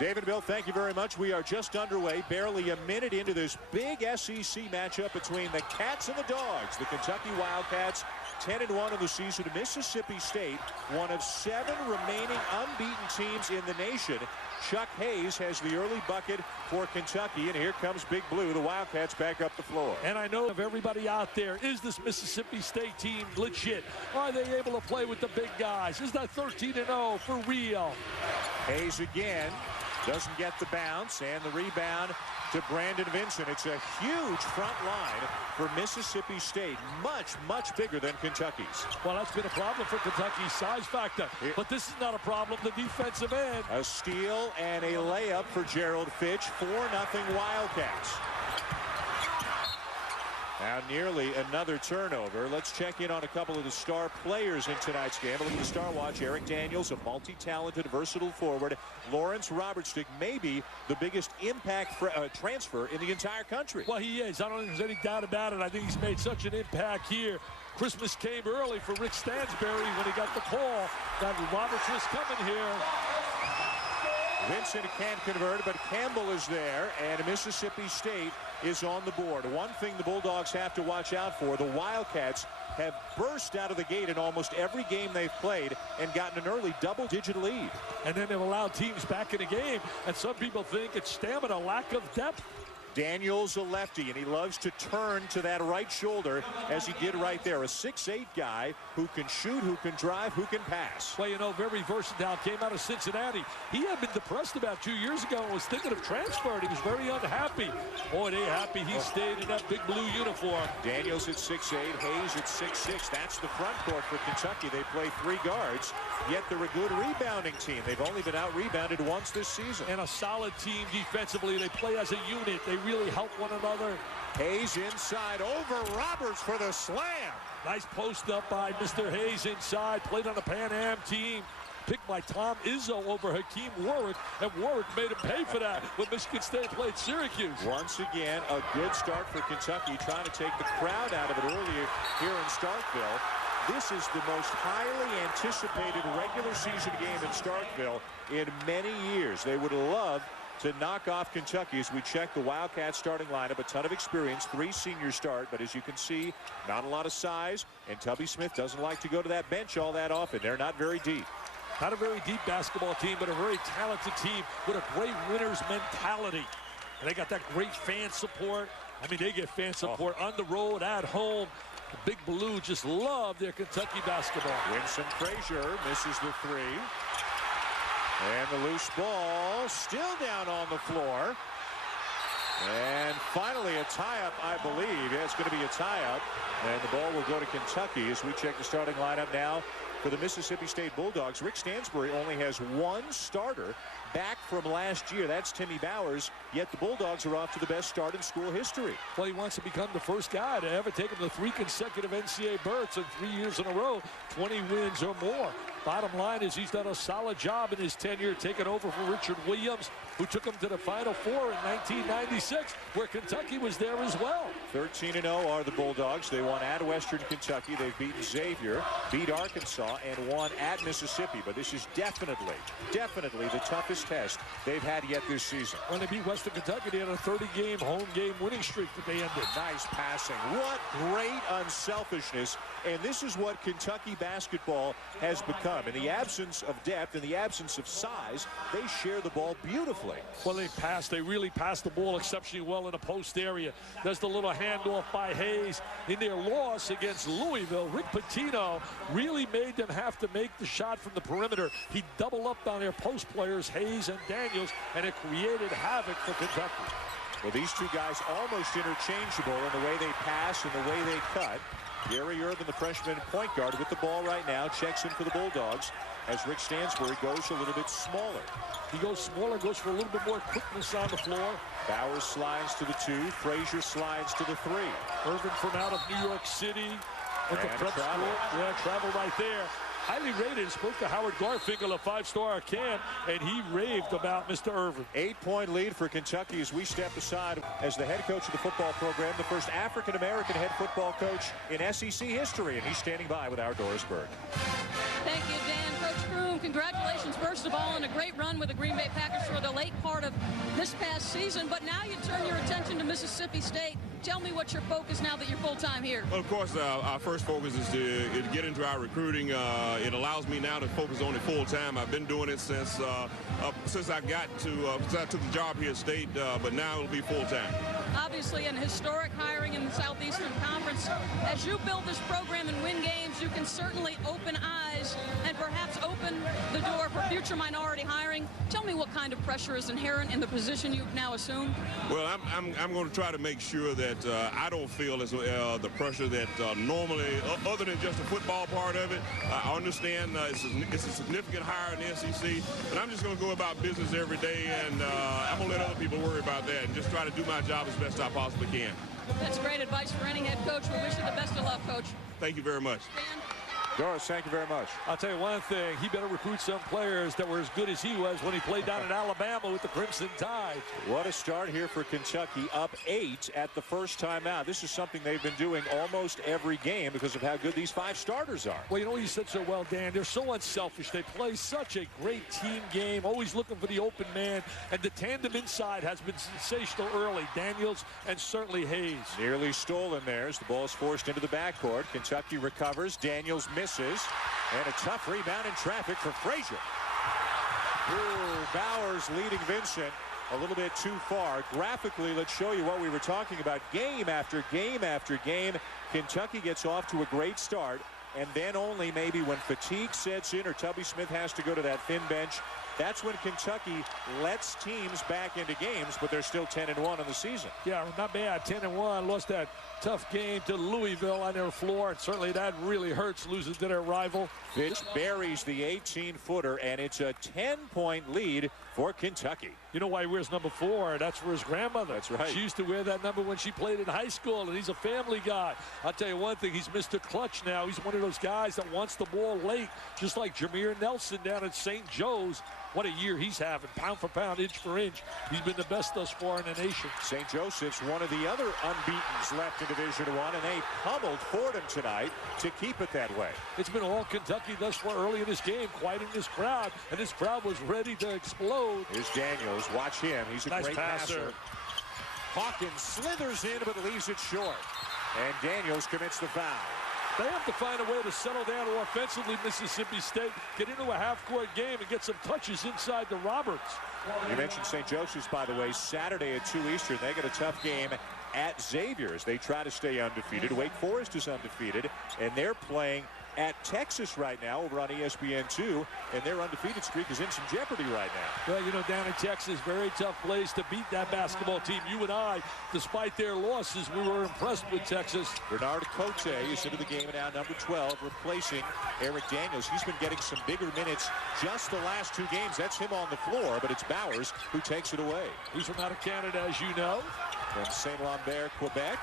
David, Bill, thank you very much. We are just underway, barely a minute into this big SEC matchup between the Cats and the Dogs. The Kentucky Wildcats, 10-1 in the season. Mississippi State, one of 7 remaining unbeaten teams in the nation. Chuck Hayes has the early bucket for Kentucky, and here comes Big Blue. The Wildcats back up the floor. And I know of everybody out there, is this Mississippi State team legit? Are they able to play with the big guys? Is that 13-0 for real? Hayes again. Doesn't get the bounce, and the rebound to Brandon Vincent. It's a huge front line for Mississippi State. Much, much bigger than Kentucky's. Well, that's been a problem for Kentucky's size factor. But this is not a problem, the defensive end. A steal and a layup for Gerald Fitch. 4-0 Wildcats. Now nearly another turnover. Let's check in on a couple of the star players in tonight's game. Look at the Star Watch. Erik Daniels, a multi-talented, versatile forward. Lawrence Robertstick, maybe the biggest impact transfer in the entire country. Well, he is. I don't think there's any doubt about it. I think he's made such an impact here. Christmas came early for Rick Stansbury when he got the call that Roberts was coming here. Vincent can't convert, but Campbell is there, and Mississippi State is on the board. One thing the Bulldogs have to watch out for, the Wildcats have burst out of the gate in almost every game they've played and gotten an early double-digit lead. And then they've allowed teams back in the game, and some people think it's stamina, lack of depth. Daniels a lefty, and he loves to turn to that right shoulder as he did right there. A 6'8" guy who can shoot, who can drive, who can pass. Well, you know, very versatile. Came out of Cincinnati. He had been depressed about 2 years ago and was thinking of transferring. He was very unhappy. Boy, they happy he stayed in that big blue uniform. Daniels at 6'8", Hayes at 6'6". That's the front court for Kentucky. They play 3 guards, yet they're a good rebounding team. They've only been out-rebounded once this season. And a solid team defensively. They play as a unit. They really help one another. Hays inside over Roberts for the slam. Nice post up by Mr. Hayes inside. Played on the Pan Am team. Picked by Tom Izzo over Hakeem Warwick, and Warwick made him pay for that when Michigan State played Syracuse. Once again, a good start for Kentucky, trying to take the crowd out of it earlier here in Starkville. This is the most highly anticipated regular season game in Starkville in many years. They would love to knock off Kentucky as we check the Wildcats starting lineup. A ton of experience, 3 seniors start, but as you can see, not a lot of size, and Tubby Smith doesn't like to go to that bench all that often. They're not very deep. Not a very deep basketball team, but a very talented team with a great winner's mentality. And they got that great fan support. I mean, they get fan support on the road, at home. The Big Blue just love their Kentucky basketball. Winston Frazier misses the 3. And the loose ball still down on the floor. And finally a tie-up, I believe. Yeah, it's going to be a tie-up. And the ball will go to Kentucky as we check the starting lineup now for the Mississippi State Bulldogs. Rick Stansbury only has 1 starter back from last year. That's Timmy Bowers. Yet the Bulldogs are off to the best start in school history. Well, he wants to become the first guy to ever take him to 3 consecutive NCAA berths in 3 years in a row, 20 wins or more. Bottom line is he's done a solid job in his tenure, taking over for Richard Williams, who took him to the Final Four in 1996, where Kentucky was there as well. 13-0 are the Bulldogs. They won at Western Kentucky. They've beaten Xavier, beat Arkansas, and won at Mississippi. But this is definitely the toughest test they've had yet this season. When they beat Western Kentucky, they had a 30-game home game winning streak that they ended. Nice passing. What great unselfishness. And this is what Kentucky basketball has become. In the absence of depth, in the absence of size, they share the ball beautifully. Well, they really pass the ball exceptionally well in the post area. There's the little handoff by Hayes. In their loss against Louisville, Rick Pitino really made them have to make the shot from the perimeter. He doubled up on their post players, Hayes and Daniels, and it created havoc for Kentucky. Well, these two guys almost interchangeable in the way they pass and the way they cut. Gary Irvin, the freshman point guard, with the ball right now, checks in for the Bulldogs as Rick Stansbury goes a little bit smaller. He goes smaller, goes for a little bit more quickness on the floor. Bowers slides to the 2. Frazier slides to the 3. Irvin from out of New York City with the prep school. Yeah, travel right there. Highly rated. Spoke to Howard Garfinkel, a 5-star camp, and he raved about Mr. Irvin. 8-point lead for Kentucky as we step aside as the head coach of the football program, the first African-American head football coach in SEC history, and he's standing by with our Doris Berg. Thank you, Dan. Coach Broom, congratulations, first of all, on a great run with the Green Bay Packers for the late part of this past season. But now you turn your attention to Mississippi State. Tell me what's your focus now that you're full-time here. Well, of course, our first focus is to get into our recruiting. It allows me now to focus on it full-time. I've been doing it since I took the job here at State, but now it'll be full-time. Obviously, an historic hiring in the Southeastern Conference. As you build this program and win games, you can certainly open eyes and perhaps open the door for future minority hiring. Tell me what kind of pressure is inherent in the position you've now assumed. Well, I'm going to try to make sure that I don't feel as the pressure that normally, other than just the football part of it. I understand it's a significant hire in the SEC, but I'm just going to go about business every day, and I'm going to let other people worry about that and just try to do my job as best I possibly can. That's great advice for any head coach. We wish you the best of luck, Coach. Thank you very much. Dan? Doris, thank you very much. I'll tell you one thing. He better recruit some players that were as good as he was when he played down in Alabama with the Crimson Tide. What a start here for Kentucky, up 8 at the first time out. This is something they've been doing almost every game because of how good these 5 starters are. Well, you know what you said so well, Dan? They're so unselfish. They play such a great team game, always looking for the open man. And the tandem inside has been sensational early. Daniels and certainly Hayes. Nearly stolen there as the ball is forced into the backcourt. Kentucky recovers. Daniels misses. And a tough rebound in traffic for Frazier. Ooh, Bowers leading Vincent a little bit too far. Graphically, let's show you what we were talking about. Game after game after game, Kentucky gets off to a great start. And then only maybe when fatigue sets in or Tubby Smith has to go to that thin bench, that's when Kentucky lets teams back into games, but they're still 10-1 on the season. Yeah, not bad. 10-1. Lost that tough game to Louisville on their floor. And certainly that really hurts losing to their rival. Fitch buries the 18-footer, and it's a 10-point lead for Kentucky. You know why he wears number 4? That's for his grandmother. That's right. She used to wear that number when she played in high school, and he's a family guy. I'll tell you one thing, he's Mr. Clutch now. He's one of those guys that wants the ball late, just like Jameer Nelson down at St. Joe's. What a year he's having, pound for pound, inch for inch. He's been the best thus far in the nation. St. Joseph's one of the other unbeatens left in Division I, and they pummeled Fordham tonight to keep it that way. It's been all Kentucky thus far early in this game, quieting this crowd, and this crowd was ready to explode. Here's Daniels. Watch him. He's a nice great passer. Hawkins slithers in, but leaves it short. And Daniels commits the foul. They have to find a way to settle down offensively, Mississippi State, get into a half-court game and get some touches inside the Roberts. You mentioned St. Joseph's, by the way, Saturday at 2 Eastern. They get a tough game at Xavier's. They try to stay undefeated. Wake Forest is undefeated, and they're playing at Texas right now over on ESPN2, and their undefeated streak is in some jeopardy right now. Well, you know, down in Texas, very tough place to beat that basketball team. You and I, despite their losses, we were impressed with Texas. Bernard Cote is into the game now, number 12, replacing Erik Daniels. He's been getting some bigger minutes just the last 2 games. That's him on the floor, but it's Bowers who takes it away. He's from out of Canada, as you know. From St. Lambert, Quebec.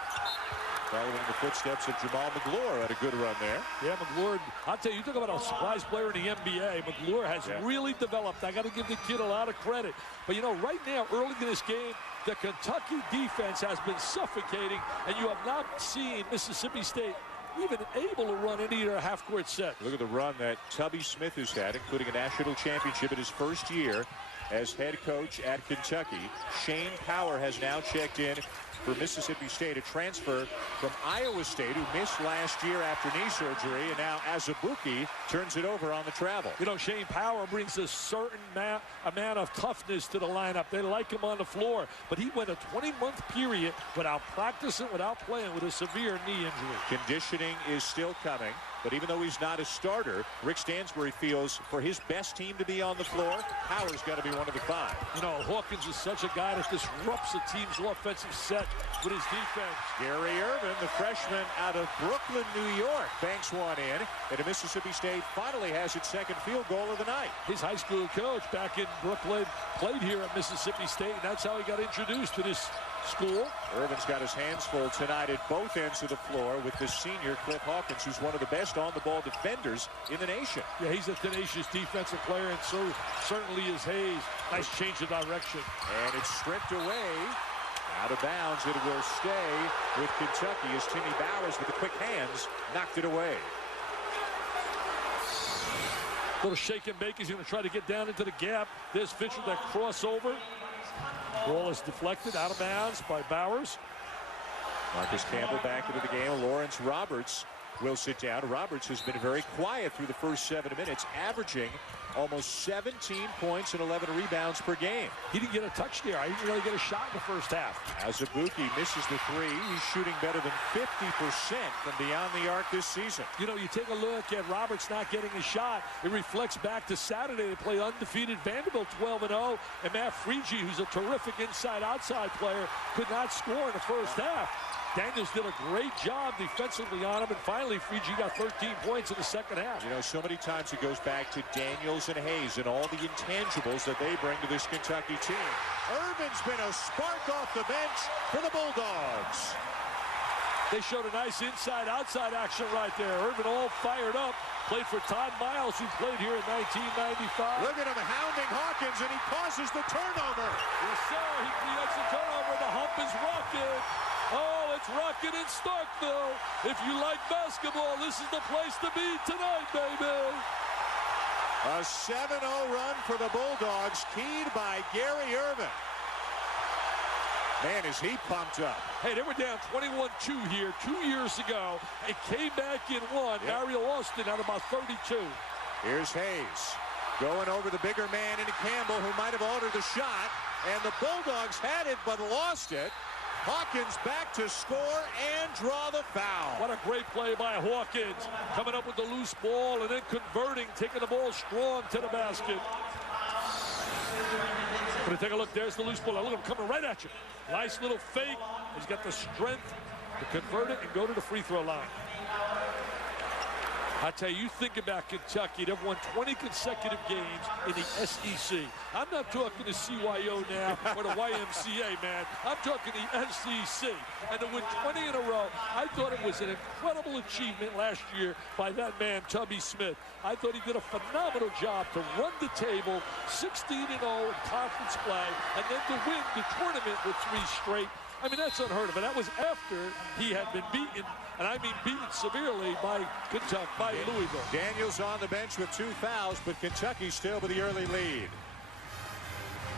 Following the footsteps of Jamal McGlure, had a good run there. Yeah, McGlure, I'll tell you, you talk about a surprise player in the NBA. McGlure has really developed. I got to give the kid a lot of credit. But, you know, right now, early in this game, the Kentucky defense has been suffocating, and you have not seen Mississippi State even able to run any of their half-court sets. Look at the run that Tubby Smith has had, including a national championship in his first year as head coach at Kentucky. Shane Power has now checked in for Mississippi State, a transfer from Iowa State who missed last year after knee surgery, and now Azubuike turns it over on the travel. You know, Shane Power brings a certain amount of toughness to the lineup. They like him on the floor, but he went a 20-month period without practicing, without playing, with a severe knee injury. Conditioning is still coming, but even though he's not a starter, Rick Stansbury feels for his best team to be on the floor, Power's got to be one of the 5. You know, Hawkins is such a guy that disrupts the team's offensive set with his defense. Gary Irvin, the freshman out of Brooklyn, New York, banks one in, and Mississippi State finally has its second field goal of the night. His high school coach back in Brooklyn played here at Mississippi State, and that's how he got introduced to this school. Irvin's got his hands full tonight at both ends of the floor with the senior Cliff Hawkins, who's one of the best on-the-ball defenders in the nation. Yeah, he's a tenacious defensive player, and so certainly is Hayes. Nice change of direction. And it's stripped away. Out of bounds. It will stay with Kentucky as Timmy Bowers with the quick hands knocked it away. Little shake and bake. He's going to try to get down into the gap. There's Fisher, that crossover. Ball is deflected out of bounds by Bowers. Marcus Campbell back into the game. Lawrence Roberts will sit down. Roberts has been very quiet through the first 7 minutes, averaging almost 17 points and 11 rebounds per game. He didn't get a touch there. He didn't really get a shot in the first half. Azubuike misses the three. He's shooting better than 50% from beyond the arc this season. You know, you take a look at Roberts not getting a shot. It reflects back to Saturday. They play undefeated Vanderbilt 12-0. And Matt Frigie, who's a terrific inside-outside player, could not score in the first half. Daniels did a great job defensively on him, and finally Frigie got 13 points in the second half. You know, so many times it goes back to Daniels and Hayes and all the intangibles that they bring to this Kentucky team. Irvin's been a spark off the bench for the Bulldogs. They showed a nice inside-outside action right there. Irvin all fired up. Played for Todd Miles, who played here in 1995. Look at him hounding Hawkins, and he causes the turnover. Yes, sir. He creates a turnover. The hump is rocking. Oh, it's rocking in Starkville. If you like basketball, this is the place to be tonight, baby. A 7-0 run for the Bulldogs, keyed by Gary Irvin. Man, is he pumped up. Hey, they were down 21-2 here 2 years ago. It came back in one. Yep. Ariel Austin at about 32. Here's Hayes going over the bigger man into Campbell, who might have altered the shot. And the Bulldogs had it, but lost it. Hawkins back to score and draw the foul. What a great play by Hawkins. Coming up with the loose ball and then converting, taking the ball strong to the basket. But take a look, there's the loose ball. Look at him coming right at you. Nice little fake. He's got the strength to convert it and go to the free throw line. I tell you, you think about Kentucky. They've won 20 consecutive games in the SEC. I'm not talking the CYO now or the YMCA, man. I'm talking the SEC. And to win 20 in a row, I thought it was an incredible achievement last year by that man, Tubby Smith. I thought he did a phenomenal job to run the table, 16-0 in conference play, and then to win the tournament with 3 straight. I mean, that's unheard of. And that was after he had been beaten, and I mean beaten severely by Kentucky, by Louisville. Daniels on the bench with 2 fouls, but Kentucky still with the early lead.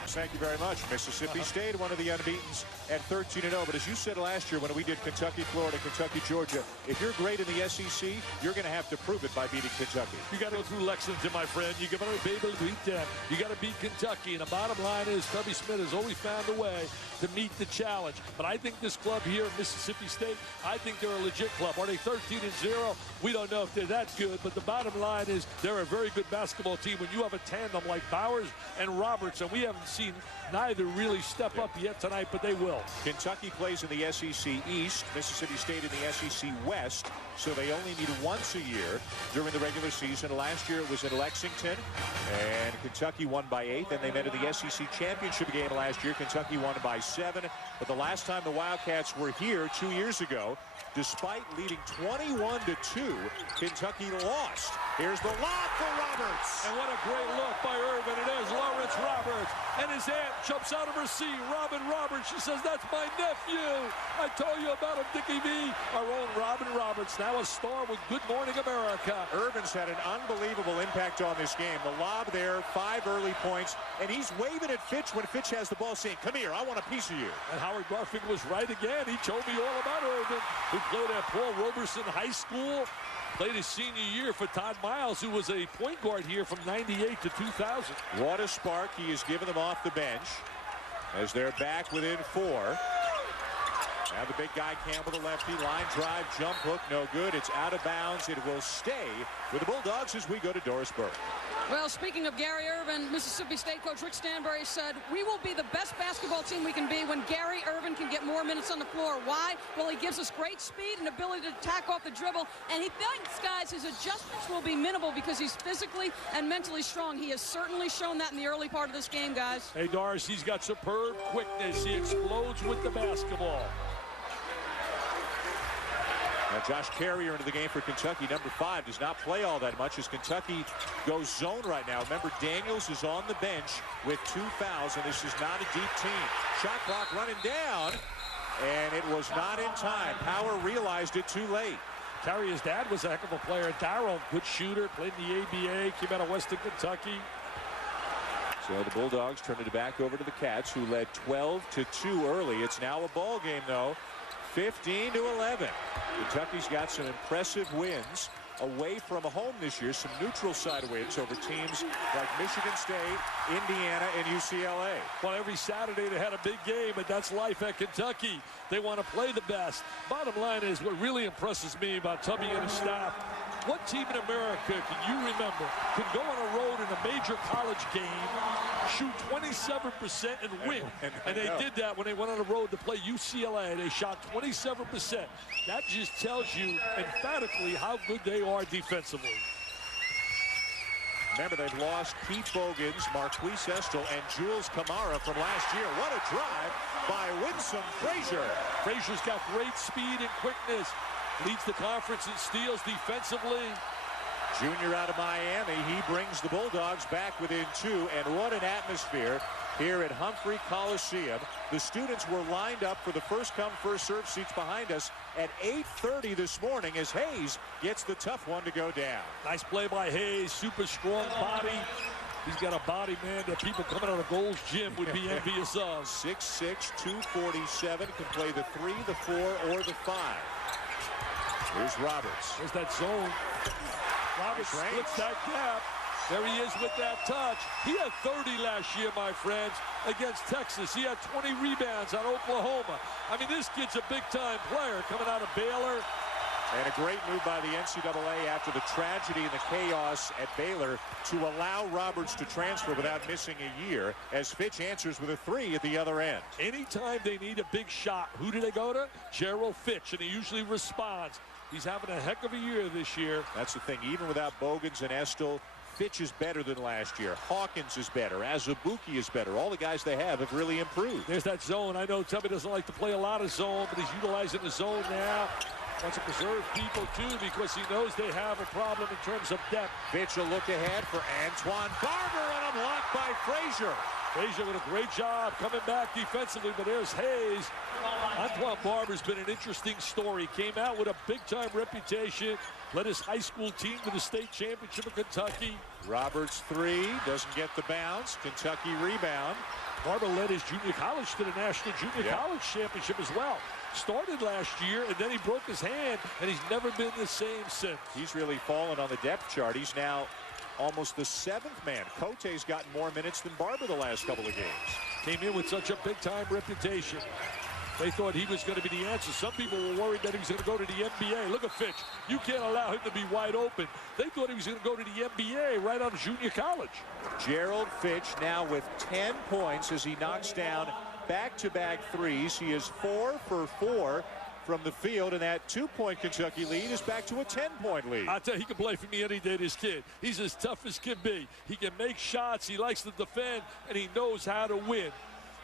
Thank you very much. Mississippi State, one of the unbeatens at 13-0. But as you said last year when we did Kentucky, Florida, Kentucky, Georgia, if you're great in the SEC, you're going to have to prove it by beating Kentucky. You got to go through Lexington, my friend. You got to be able to beat them. You got to beat Kentucky. And the bottom line is Tubby Smith has always found a way to meet the challenge. But I think this club here, Mississippi State, I think they're a legit club. Are they 13-0? We don't know if they're that good. But the bottom line is they're a very good basketball team. When you have a tandem like Bowers and Roberts, and we haven't seen neither really step up yet tonight, but they will. Kentucky plays in the SEC East, Mississippi State in the SEC West, so they only meet once a year during the regular season. Last year it was in Lexington, and Kentucky won by 8. Then they met in the SEC championship game last year. Kentucky won by 7. But the last time the Wildcats were here 2 years ago, despite leading 21-2, Kentucky lost. Here's the lob for Roberts. And what a great look by Irvin. It is Lawrence Roberts. And his aunt jumps out of her seat. Robin Roberts. She says, "That's my nephew. I told you about him, Dickie V." Our own Robin Roberts, now a star with Good Morning America. Irvin's had an unbelievable impact on this game. The lob there, 5 early points. And he's waving at Fitch when Fitch has the ball, saying, "Come here, I want a piece of you." And Howard Garfinkel was right again. He told me all about Irvin, who played at Paul Robeson High School. Played his senior year for Todd Miles, who was a point guard here from 98 to 2000. What a spark he has given them off the bench as they're back within 4. Now the big guy Campbell, the lefty, line drive, jump hook, no good. It's out of bounds. It will stay with the Bulldogs as we go to Doris Burke. Well, speaking of Gary Irvin, Mississippi State coach Rick Stanbury said, "We will be the best basketball team we can be when Gary Irvin can get more minutes on the floor." Why? Well, he gives us great speed and ability to attack off the dribble, and he thinks, guys, his adjustments will be minimal because he's physically and mentally strong. He has certainly shown that in the early part of this game, guys. Hey, Doris, he's got superb quickness. He explodes with the basketball. Now Josh Carrier into the game for Kentucky, number 5, does not play all that much as Kentucky goes zone right now. Remember, Daniels is on the bench with 2 fouls, and this is not a deep team. Shot clock running down, and it was not in time. Power realized it too late. Carrier's dad was a heck of a player. Darryl, good shooter, played in the ABA, came out of Western Kentucky. So the Bulldogs turned it back over to the Cats, who led 12-2 early. It's now a ball game, though, 15-11. Kentucky's got some impressive wins away from home this year, some neutral side wins over teams like Michigan State, Indiana, and UCLA. Well, every Saturday they had a big game, but that's life at Kentucky. They want to play the best. Bottom line is, what really impresses me about Tubby and his staff, what team in America can you remember can go on a road in a major college game, shoot 27% and win? And they did that when they went on the road to play UCLA. They shot 27%. That just tells you emphatically how good they are defensively. Remember, they've lost Pete Bogans, Marquise Estel, and Jules Kamara from last year. What a drive by Winsome Frazier. Frazier's got great speed and quickness. Leads the conference in steals defensively. Junior out of Miami, he brings the Bulldogs back within 2, and what an atmosphere here at Humphrey Coliseum. The students were lined up for the first-come, first-served seats behind us at 8:30 this morning as Hayes gets the tough one to go down. Nice play by Hayes, super strong body. He's got a body, man, that people coming out of Gold's Gym would be envious of. 6'6", 247, can play the 3, the 4, or the 5. Here's Roberts. There's that zone. Roberts splits that gap. There he is with that touch. He had 30 last year, my friends, against Texas. He had 20 rebounds on Oklahoma. I mean, this kid's a big-time player coming out of Baylor. And a great move by the NCAA after the tragedy and the chaos at Baylor to allow Roberts to transfer without missing a year, as Fitch answers with a 3 at the other end. Anytime they need a big shot, who do they go to? Gerald Fitch, and he usually responds. He's having a heck of a year this year. That's the thing. Even without Bogans and Estel, Fitch is better than last year. Hawkins is better. Azubuike is better. All the guys they have really improved. There's that zone. I know Tubby doesn't like to play a lot of zone, but he's utilizing the zone now. Wants to preserve people, too, because he knows they have a problem in terms of depth. Fitch a look ahead for Antoine Barber, and a block by Frazier. Frazier with a great job coming back defensively, but there's Hayes. Antoine Barber's been an interesting story. Came out with a big-time reputation, led his high school team to the state championship of Kentucky. Roberts 3, doesn't get the bounce. Kentucky rebound. Barber led his junior college to the National Junior College Championship as well. Started last year, and then he broke his hand, and he's never been the same since. He's really fallen on the depth chart. He's now almost the 7th man. Cote's gotten more minutes than Barber the last couple of games. Came in with such a big-time reputation. They thought he was going to be the answer. Some people were worried that he was going to go to the NBA. Look at Fitch. You can't allow him to be wide open. They thought he was going to go to the NBA right out of junior college. Gerald Fitch now with 10 points as he knocks down back-to-back threes. He is 4 for 4 from the field, and that 2-point Kentucky lead is back to a 10-point lead. I tell you, he can play for me any day, this kid. He's as tough as can be. He can make shots, he likes to defend, and he knows how to win.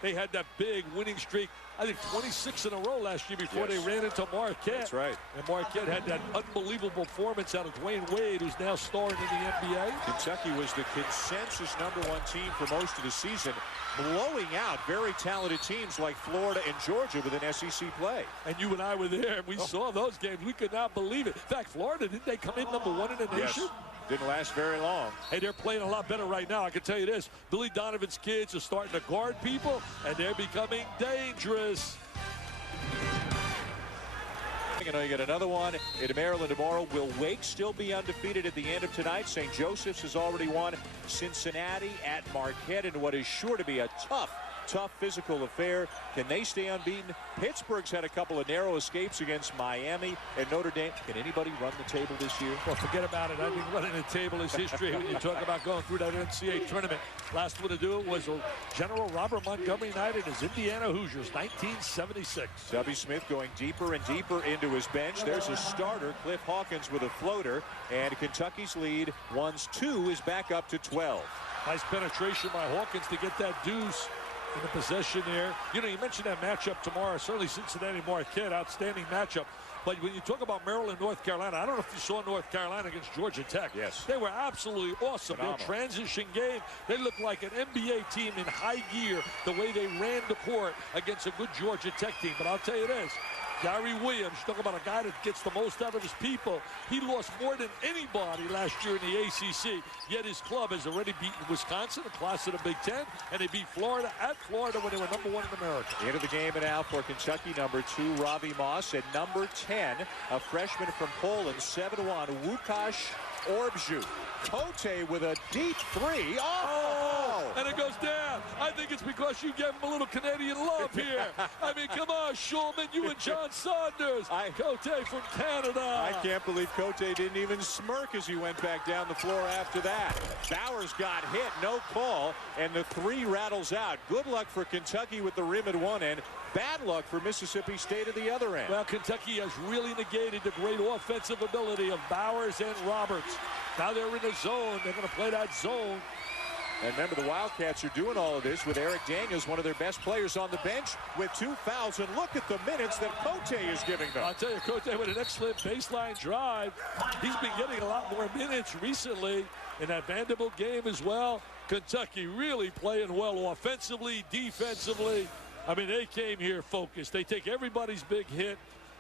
They had that big winning streak, I think 26 in a row last year before they ran into Marquette. That's right. And Marquette had that unbelievable performance out of Dwayne Wade, who's now starring in the NBA. Kentucky was the consensus #1 team for most of the season, blowing out very talented teams like Florida and Georgia with an SEC play. And you and I were there, and we saw those games. We could not believe it. In fact, Florida, didn't they come in #1 in the nation? Yes. Didn't last very long. Hey, they're playing a lot better right now. I can tell you this. Billy Donovan's kids are starting to guard people, and they're becoming dangerous. You know, you got another one in Maryland tomorrow. Will Wake still be undefeated at the end of tonight? St. Joseph's has already won. Cincinnati at Marquette in what is sure to be a tough physical affair. Can they stay unbeaten? Pittsburgh's had a couple of narrow escapes against Miami and Notre Dame. Can anybody run the table this year? Well, forget about it. I think running the table is history when you talk about going through that NCAA tournament. Last one to do it was General Robert Montgomery Knight and his Indiana Hoosiers, 1976. Tubby Smith going deeper and deeper into his bench. There's a starter, Cliff Hawkins, with a floater, and Kentucky's lead, once 2, is back up to 12. Nice penetration by Hawkins to get that deuce in the possession there. You know, you mentioned that matchup tomorrow. Certainly Cincinnati Marquette, outstanding matchup. But when you talk about Maryland, North Carolina, I don't know if you saw North Carolina against Georgia Tech. Yes. They were absolutely awesome. Phenomenal. Their transition game, they looked like an NBA team in high gear, the way they ran the court against a good Georgia Tech team. But I'll tell you this, Gary Williams, talking about a guy that gets the most out of his people. He lost more than anybody last year in the ACC, yet his club has already beaten Wisconsin, a class of the Big Ten, and they beat Florida at Florida when they were #1 in America. Into the game now for Kentucky, number 2, Ravi Moss, and number 10, a freshman from Poland, 7'1", Łukasz Orbziuk. Kote with a deep 3. Oh! And it goes down. I think it's because you gave him a little Canadian love here. I mean, come on, Schulman, you and John Saunders. Kote from Canada. I can't believe Kote didn't even smirk as he went back down the floor after that. Bowers got hit, no call, and the 3 rattles out. Good luck for Kentucky with the rim at one end. Bad luck for Mississippi State at the other end. Well, Kentucky has really negated the great offensive ability of Bowers and Roberts. Now they're in the zone. They're going to play that zone. And remember, the Wildcats are doing all of this with Erik Daniels, one of their best players, on the bench with 2 fouls. And look at the minutes that Kote is giving them. I'll tell you, Kote with an excellent baseline drive. He's been getting a lot more minutes recently in that Vanderbilt game as well. Kentucky really playing well offensively, defensively. I mean, they came here focused. They take everybody's big hit.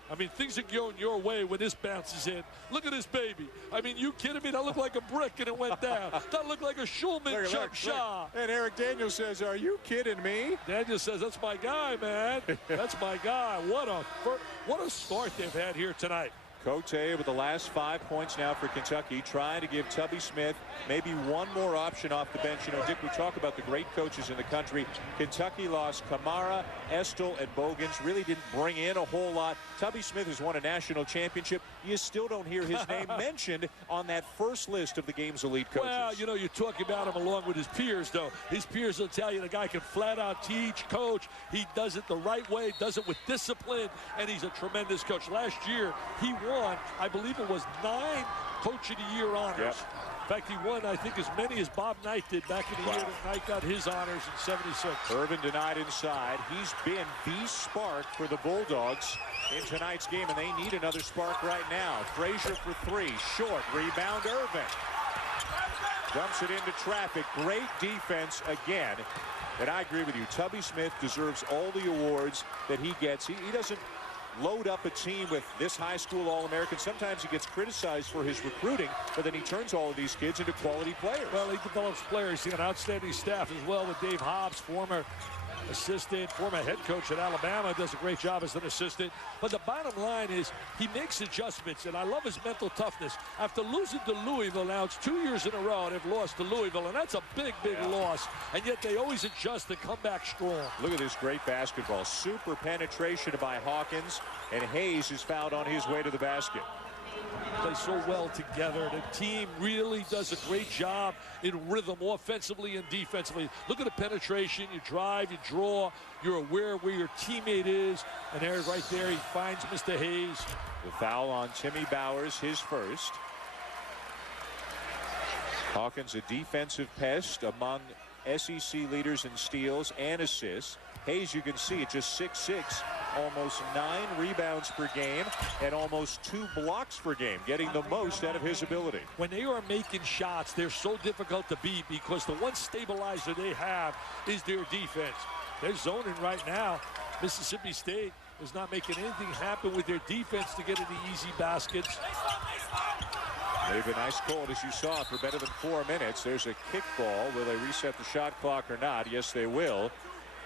I mean, things are going your way when this bounces in. Look at this baby. I mean, you kidding me? That looked like a brick and it went down. That looked like a Schulman jump shot. And Erik Daniels says, are you kidding me? Daniels says, that's my guy, man. That's my guy. What a start they've had here tonight. Kote with the last 5 points now for Kentucky, trying to give Tubby Smith maybe one more option off the bench. You know, Dick, we talk about the great coaches in the country. Kentucky lost Kamara, Estel, and Bogans. Really didn't bring in a whole lot. Tubby Smith has won a national championship. You still don't hear his name mentioned on that first list of the game's elite coaches. Well, you know, you talk about him along with his peers, though. His peers will tell you the guy can flat out teach, coach. He does it the right way, does it with discipline, and he's a tremendous coach. Last year, he won, I believe it was 9 Coach of the Year honors. Yep. In fact, he won, I think, as many as Bob Knight did back in the year that Knight got his honors in '76. Irvin denied inside. He's been the spark for the Bulldogs in tonight's game, and they need another spark right now. Frazier for 3, short, rebound Irvin. Dumps it into traffic. Great defense again. And I agree with you. Tubby Smith deserves all the awards that he gets. He doesn't load up a team with this high school All-American. Sometimes he gets criticized for his recruiting, but then he turns all of these kids into quality players. Well, he develops players. He's got an outstanding staff as well with Dave Hobbs, former assistant, former head coach at Alabama, does a great job as an assistant. But the bottom line is he makes adjustments, and I love his mental toughness. After losing to Louisville, now it's 2 years in a row they've lost to Louisville, and that's a big, big loss. And yet they always adjust and come back strong. Look at this great basketball. Super penetration by Hawkins, and Hayes is fouled on his way to the basket. Play so well together. The team really does a great job in rhythm, offensively and defensively. Look at the penetration. You drive, you draw, you're aware where your teammate is, and there, right there, he finds Mr. Hayes. The foul on Timmy Bowers, his first. Hawkins, a defensive pest among SEC leaders in steals and assists. Hayes, you can see, just 6'6", almost 9 rebounds per game, and almost 2 blocks per game, getting the most out of his ability. When they are making shots, they're so difficult to beat because the one stabilizer they have is their defense. They're zoning right now. Mississippi State is not making anything happen with their defense to get into easy baskets. They've been ice cold, as you saw, for better than 4 minutes. There's a kickball. Will they reset the shot clock or not? Yes, they will,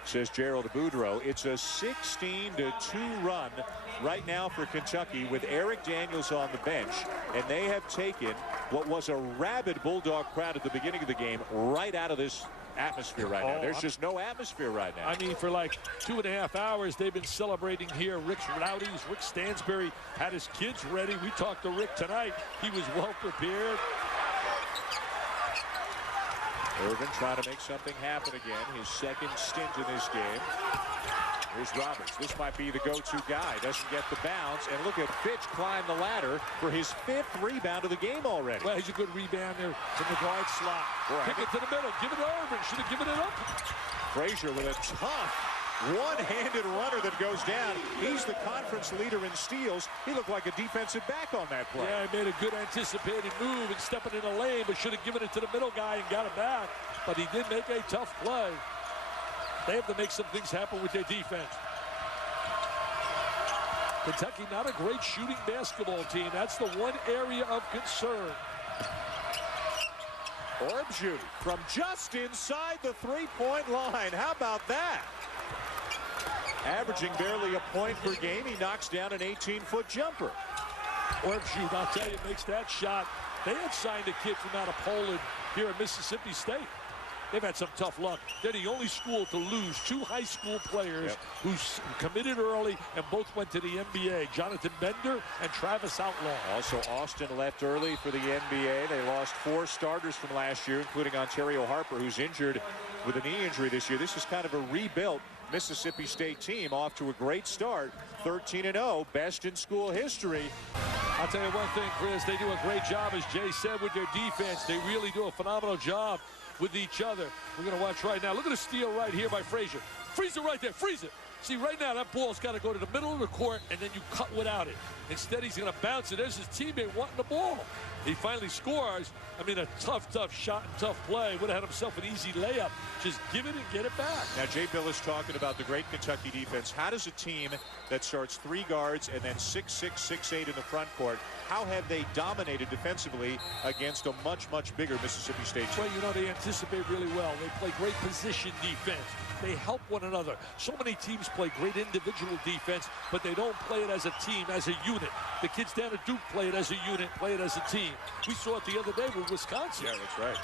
says Gerald Boudreau. It's a 16-2 run right now for Kentucky with Erik Daniels on the bench, and they have taken what was a rabid Bulldog crowd at the beginning of the game right out of this atmosphere right now. There's just no atmosphere right now. I mean, for like 2.5 hours, they've been celebrating here. Rick's rowdies. Rick Stansbury had his kids ready. We talked to Rick tonight. He was well prepared. Irvin trying to make something happen again. His second stint in this game. Here's Roberts. This might be the go-to guy. Doesn't get the bounce. And look at Fitch climb the ladder for his 5th rebound of the game already. Well, he's a good rebounder from the guard slot. Kick it to the middle. Give it to Irvin. Should have given it up. Frazier with a tough one-handed runner that goes down. He's the conference leader in steals. He looked like a defensive back on that play. Yeah, he made a good anticipated move and stepping in the lane, but should have given it to the middle guy and got it back. But he did make a tough play. They have to make some things happen with their defense. Kentucky, not a great shooting basketball team. That's the one area of concern. Orbju from just inside the three-point line. How about that? Averaging barely a point per game, he knocks down an 18-foot jumper. Orbju, I'll tell you, makes that shot. They had signed a kid from out of Poland here at Mississippi State. They've had some tough luck. They're the only school to lose two high school players who committed early and both went to the NBA. Jonathan Bender and Travis Outlaw. Also, Austin left early for the NBA. They lost 4 starters from last year, including Ontario Harper, who's injured with a knee injury this year. This is kind of a rebuilt Mississippi State team, off to a great start. 13-0, best in school history. I'll tell you one thing, Chris, they do a great job, as Jay said, with their defense. They really do a phenomenal job with each other. We're going to watch right now. Look at the steal right here by Frazier. Freeze it right there. Freeze it. See, right now, that ball's got to go to the middle of the court, and then you cut without it. Instead, he's going to bounce it. There's his teammate wanting the ball. He finally scores. I mean, a tough shot and tough play. Would have had himself an easy layup. Just give it and get it back. Now, Jay Bilas talking about the great Kentucky defense. How does a team that starts 3 guards and then 6'6", 6'8" in the front court, how have they dominated defensively against a much bigger Mississippi State team? Well, you know, they anticipate really well. They play great position defense. They help one another. So many teams play great individual defense, but they don't play it as a team, as a unit. The kids down at Duke play it as a unit, play it as a team. We saw it the other day with Wisconsin. Yeah, that's right.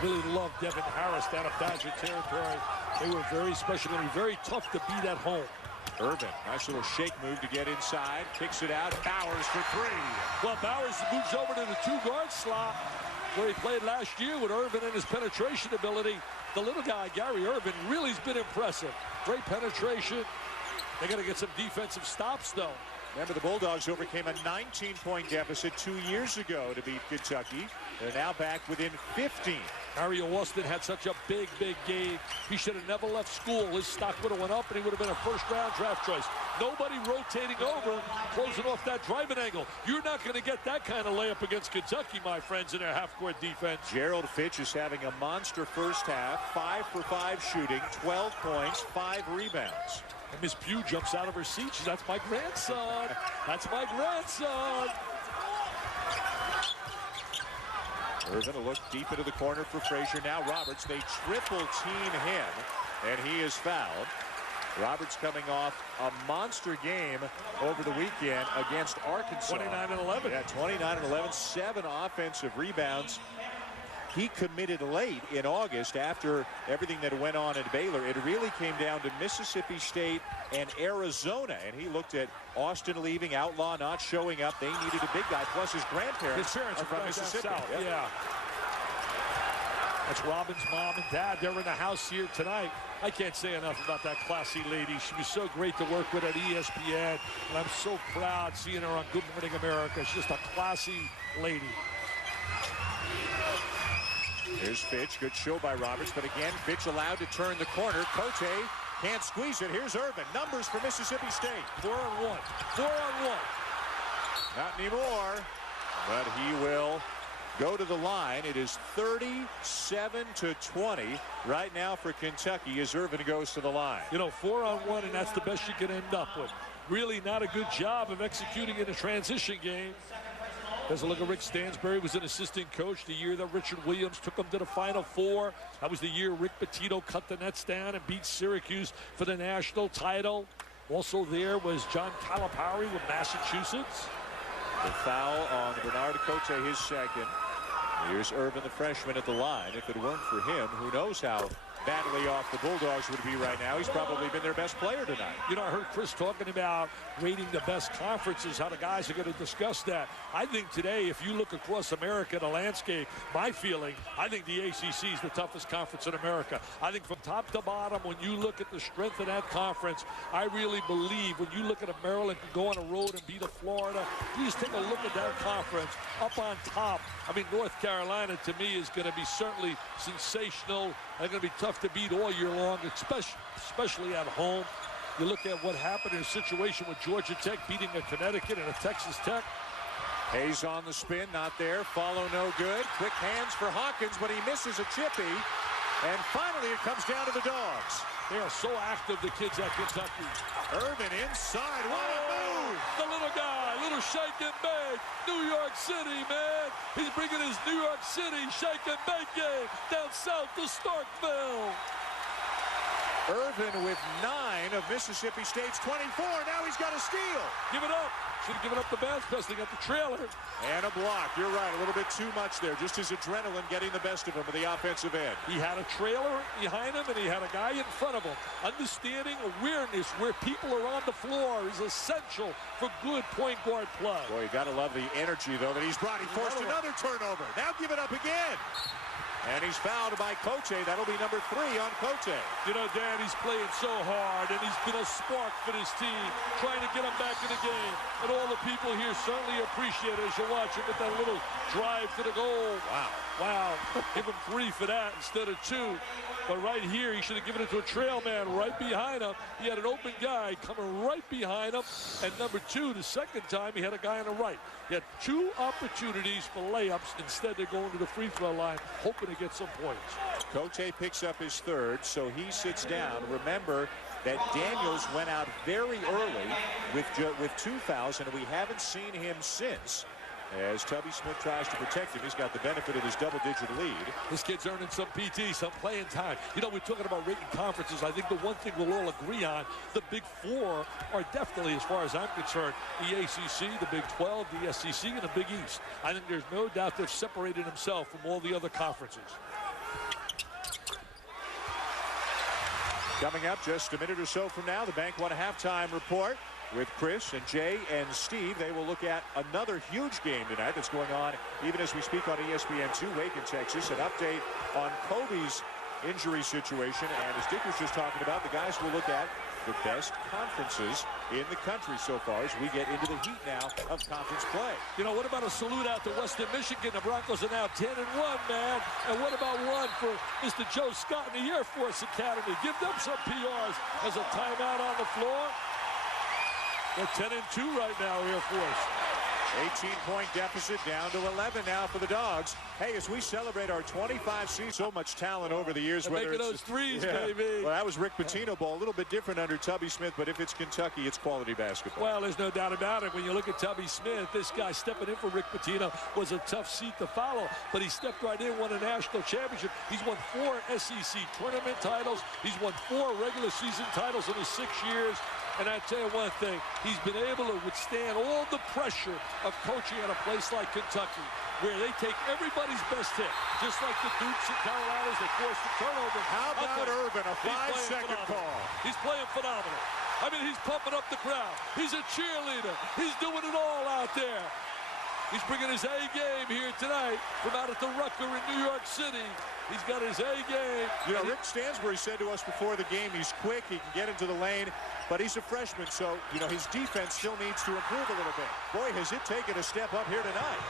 Really love Devin Harris down at Badger territory. They were very special and very tough to beat at home. Irvin, nice little shake move to get inside, kicks it out. Bowers for 3. Well, Bowers moves over to the 2-guard slot where he played last year with Irvin and his penetration ability. The little guy, Gary Irvin, really has been impressive. Great penetration. They got to get some defensive stops, though. Remember, the Bulldogs overcame a 19-point deficit 2 years ago to beat Kentucky. They're now back within 15. Harry Austin had such a big game. He should have never left school. His stock would have went up, and he would have been a first-round draft choice. Nobody rotating over, closing off that driving angle. You're not going to get that kind of layup against Kentucky, my friends, in their half-court defense. Gerald Fitch is having a monster first half. 5 for 5 shooting, 12 points, 5 rebounds. And Miss Pugh jumps out of her seat. She's, that's my grandson. That's my grandson. Irvin a look deep into the corner for Frazier. Now Roberts, they triple team him, and he is fouled. Roberts coming off a monster game over the weekend against Arkansas. 29-11. Yeah, 29-11, 7 offensive rebounds. He committed late in August after everything that went on at Baylor. It really came down to Mississippi State and Arizona, and he looked at Austin leaving, Outlaw not showing up. They needed a big guy, plus his grandparents are from Mississippi. Yeah. That's Robin's mom and dad. They're in the house here tonight. I can't say enough about that classy lady. She was so great to work with at ESPN, and I'm so proud seeing her on Good Morning America. She's just a classy lady. Here's Fitch. Good show by Roberts, but again, Fitch allowed to turn the corner. Cote can't squeeze it. Here's Irvin. Numbers for Mississippi State. 4-on-1. 4-on-1. Not anymore, but he will go to the line. It is 37-20 right now for Kentucky as Irvin goes to the line. You know, 4-on-1, and that's the best you can end up with. Really not a good job of executing in a transition game. There's a look at Rick Stansbury, was an assistant coach the year that Richard Williams took him to the Final Four. That was the year Rick Pitino cut the nets down and beat Syracuse for the national title. Also there was John Calipari with Massachusetts. The foul on Bernard Cote, his second. Here's Irvin, the freshman, at the line. If it weren't for him, who knows how badly off the Bulldogs would be right now. He's probably been their best player tonight. You know, I heard Chris talking about rating the best conferences, how the guys are going to discuss that. I think today, if you look across America, the landscape, my feeling, I think the ACC is the toughest conference in America. I think from top to bottom, when you look at the strength of that conference, I really believe when you look at a Maryland can go on a road and beat a Florida, you just take a look at that conference up on top. I mean, North Carolina, to me, is going to be certainly sensational. They're going to be tough to beat all year long, especially at home. You look at what happened in a situation with Georgia Tech beating a Connecticut and a Texas Tech. Hayes on the spin, not there. Follow no good. Quick hands for Hawkins, but he misses a chippy. And finally, it comes down to the Dogs. They are so active, the kids at Kentucky. Irvin inside. What a move! The little guy, little shake and bake. New York City, man. He's bringing his New York City shake and bake game down south to Starkville. Irvin with 9 of Mississippi State's 24. Now he's got a steal. Give it up. Should have given up the bounce pass. They got the trailer. And a block. You're right. A little bit too much there. Just his adrenaline getting the best of him at the offensive end. He had a trailer behind him, and he had a guy in front of him. Understanding awareness where people are on the floor is essential for good point guard play. Boy, you got to love the energy, though, that he's brought. He forced another turnover. Now give it up again. And he's fouled by Cote. That'll be number 3 on Cote. You know, Dan, he's playing so hard, and he's been a spark for this team, trying to get him back in the game. And all the people here certainly appreciate it as you watch him with that little drive to the goal. Wow. Wow. Give him 3 for that instead of 2. But right here, he should have given it to a trail man right behind him. He had an open guy coming right behind him. And number 2, the second time, he had a guy on the right. He had 2 opportunities for layups. Instead, they're going to the free throw line, hoping to get some points. Cote picks up his 3rd, so he sits down. Remember that Daniels went out very early with 2 fouls, and we haven't seen him since. As Tubby Smith tries to protect him, he's got the benefit of his double-digit lead. This kid's earning some PT, some playing time. You know, we're talking about rating conferences. I think the one thing we'll all agree on, the Big 4 are definitely, as far as I'm concerned, the ACC, the Big 12, the SEC, and the Big East. I think there's no doubt they've separated themselves from all the other conferences. Coming up just a minute or so from now, the Bank One halftime report with Chris and Jay and Steve. They will look at another huge game tonight that's going on even as we speak on ESPN2, Waco, Texas. An update on Kobe's injury situation. And as Dick was just talking about, the guys will look at the best conferences in the country so far as we get into the heat now of conference play. You know, what about a salute out to Western Michigan? The Broncos are now 10-1, man. And what about one for Mr. Joe Scott in the Air Force Academy? Give them some PRs as a timeout on the floor. They're 10-2 right now, Air Force. 18-point deficit down to 11 now for the Dogs. Hey, as we celebrate our 25 seasons, so much talent over the years. They're whether making it's those threes, baby. Well, that was Rick Pitino ball. A little bit different under Tubby Smith, but if it's Kentucky, it's quality basketball. Well, there's no doubt about it. When you look at Tubby Smith, this guy stepping in for Rick Pitino was a tough seat to follow, but he stepped right in, won a national championship. He's won 4 SEC tournament titles. He's won 4 regular season titles in his 6 years. And I tell you one thing, he's been able to withstand all the pressure of coaching at a place like Kentucky, where they take everybody's best hit, just like the Dukes and Carolinas. They force the turnover. How about Irvin? A 5-second call. He's playing phenomenal. I mean, he's pumping up the crowd. He's a cheerleader. He's doing it all out there. He's bringing his A game here tonight from out at the Rucker in New York City. He's got his A game. You know, Rick Stansbury said to us before the game, he's quick, he can get into the lane, but he's a freshman, so, you know, his defense still needs to improve a little bit. Boy, has it taken a step up here tonight.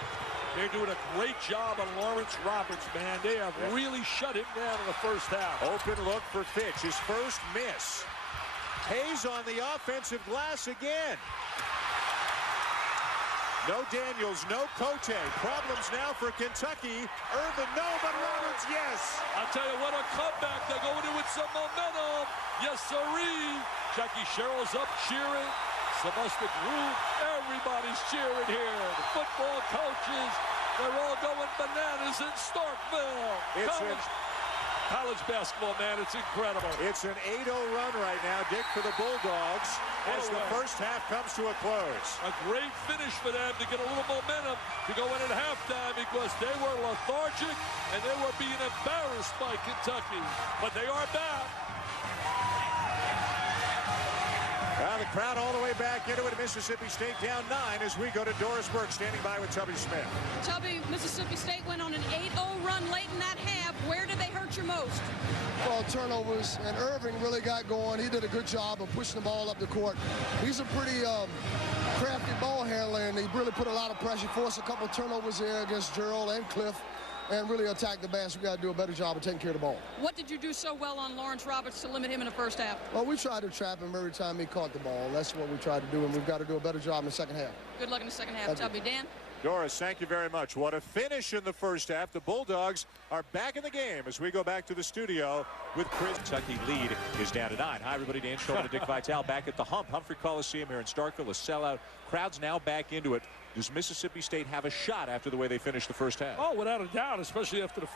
They're doing a great job on Lawrence Roberts, man. They have really shut him down in the first half. Open look for Fitch, his first miss. Hayes on the offensive glass again. No Daniels, no Cote. Problems now for Kentucky. Irvin, no, but Roberts, yes. I'll tell you what, a comeback. They're going in with some momentum. Yes, sirree. Jackie Sherrill's up cheering. Sylvester Groove, everybody's cheering here. The football coaches, they're all going bananas in Starkville. College basketball, man, it's incredible. It's an 8-0 run right now, Dick, for the Bulldogs as the first half comes to a close. A great finish for them to get a little momentum to go in at halftime because they were lethargic and they were being embarrassed by Kentucky. But they are back. The crowd all the way back into it. Mississippi State down 9 as we go to Doris Burke standing by with Tubby Smith. Tubby, Mississippi State went on an 8-0 run late in that half. Where did they hurt you most? Well, turnovers, and Irving really got going. He did a good job of pushing the ball up the court. He's a pretty crafty ball handler, and he really put a lot of pressure, forced a couple of turnovers there against Gerald and Cliff, and really attack the basket. We got to do a better job of taking care of the ball. What did you do so well on Lawrence Roberts to limit him in the first half? Well, we tried to trap him every time he caught the ball. That's what we tried to do, and we've got to do a better job in the second half. Good luck in the second half, Tubby. Dan? Doris, thank you very much. What a finish in the first half. The Bulldogs are back in the game as we go back to the studio with Chris. Kentucky lead is down to 9. Hi, everybody. Dan Schulman and Dick Vitale back at the Humphrey Coliseum here in Starkville. A sellout. Crowd's now back into it. Does Mississippi State have a shot after the way they finished the first half? Oh, without a doubt, especially after the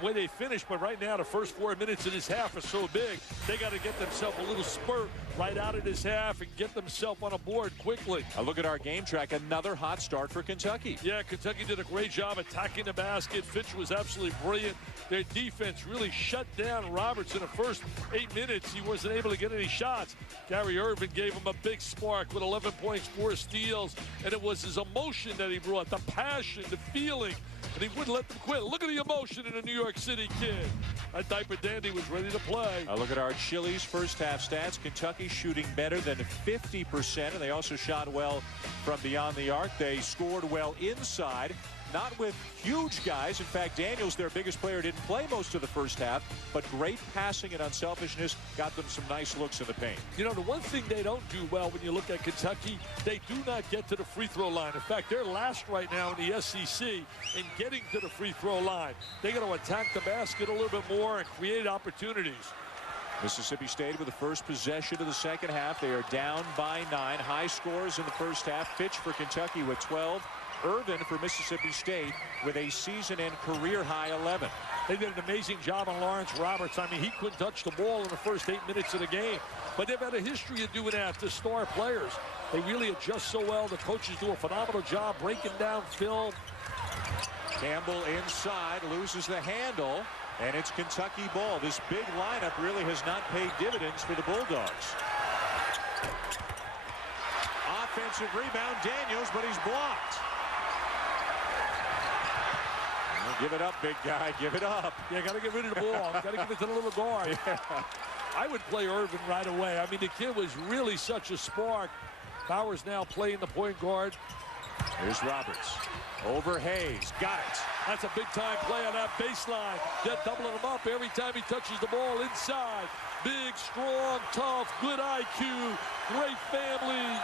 way they finished. But right now, the first 4 minutes of this half are so big. They got to get themselves a little spurt right out of this half and get themselves on a board quickly. A look at our game track. Another hot start for Kentucky. Yeah, Kentucky did a great job attacking the basket. Fitch was absolutely brilliant. Their defense really shut down Roberts in the first 8 minutes. He wasn't able to get any shots. Gary Irvin gave him a big spark with 11 points, 4 steals, and it was his emotion that he brought, the passion, the feeling, and he wouldn't let them quit. Look at the emotion in a New York City kid. That diaper dandy was ready to play. A look at our Chili's first half stats. Kentucky shooting better than 50%, and they also shot well from beyond the arc. They scored well inside. Not with huge guys. In fact, Daniels, their biggest player, didn't play most of the first half, but great passing and unselfishness got them some nice looks in the paint. You know, the one thing they don't do well when you look at Kentucky, they do not get to the free throw line. In fact, they're last right now in the SEC in getting to the free throw line. They got to attack the basket a little bit more and create opportunities. Mississippi State with the first possession of the second half. They are down by 9. High scores in the first half. Fitch for Kentucky with 12. Irvin for Mississippi State with a season-end career-high 11. They did an amazing job on Lawrence Roberts. I mean, he couldn't touch the ball in the first 8 minutes of the game. But they've had a history of doing that to star players. They really adjust so well. The coaches do a phenomenal job breaking down film. Campbell inside, loses the handle, and it's Kentucky ball. This big lineup really has not paid dividends for the Bulldogs. Offensive rebound, Daniels, but he's blocked. Give it up, big guy. Give it up. Yeah, got to get rid of the ball. Got to give it to the little guard. Yeah. I would play Irvin right away. I mean, the kid was really such a spark. Bowers now playing the point guard. Here's Roberts. Over Hayes. Got it. That's a big-time play on that baseline. They're doubling him up every time he touches the ball inside. Big, strong, tough, good IQ, great family.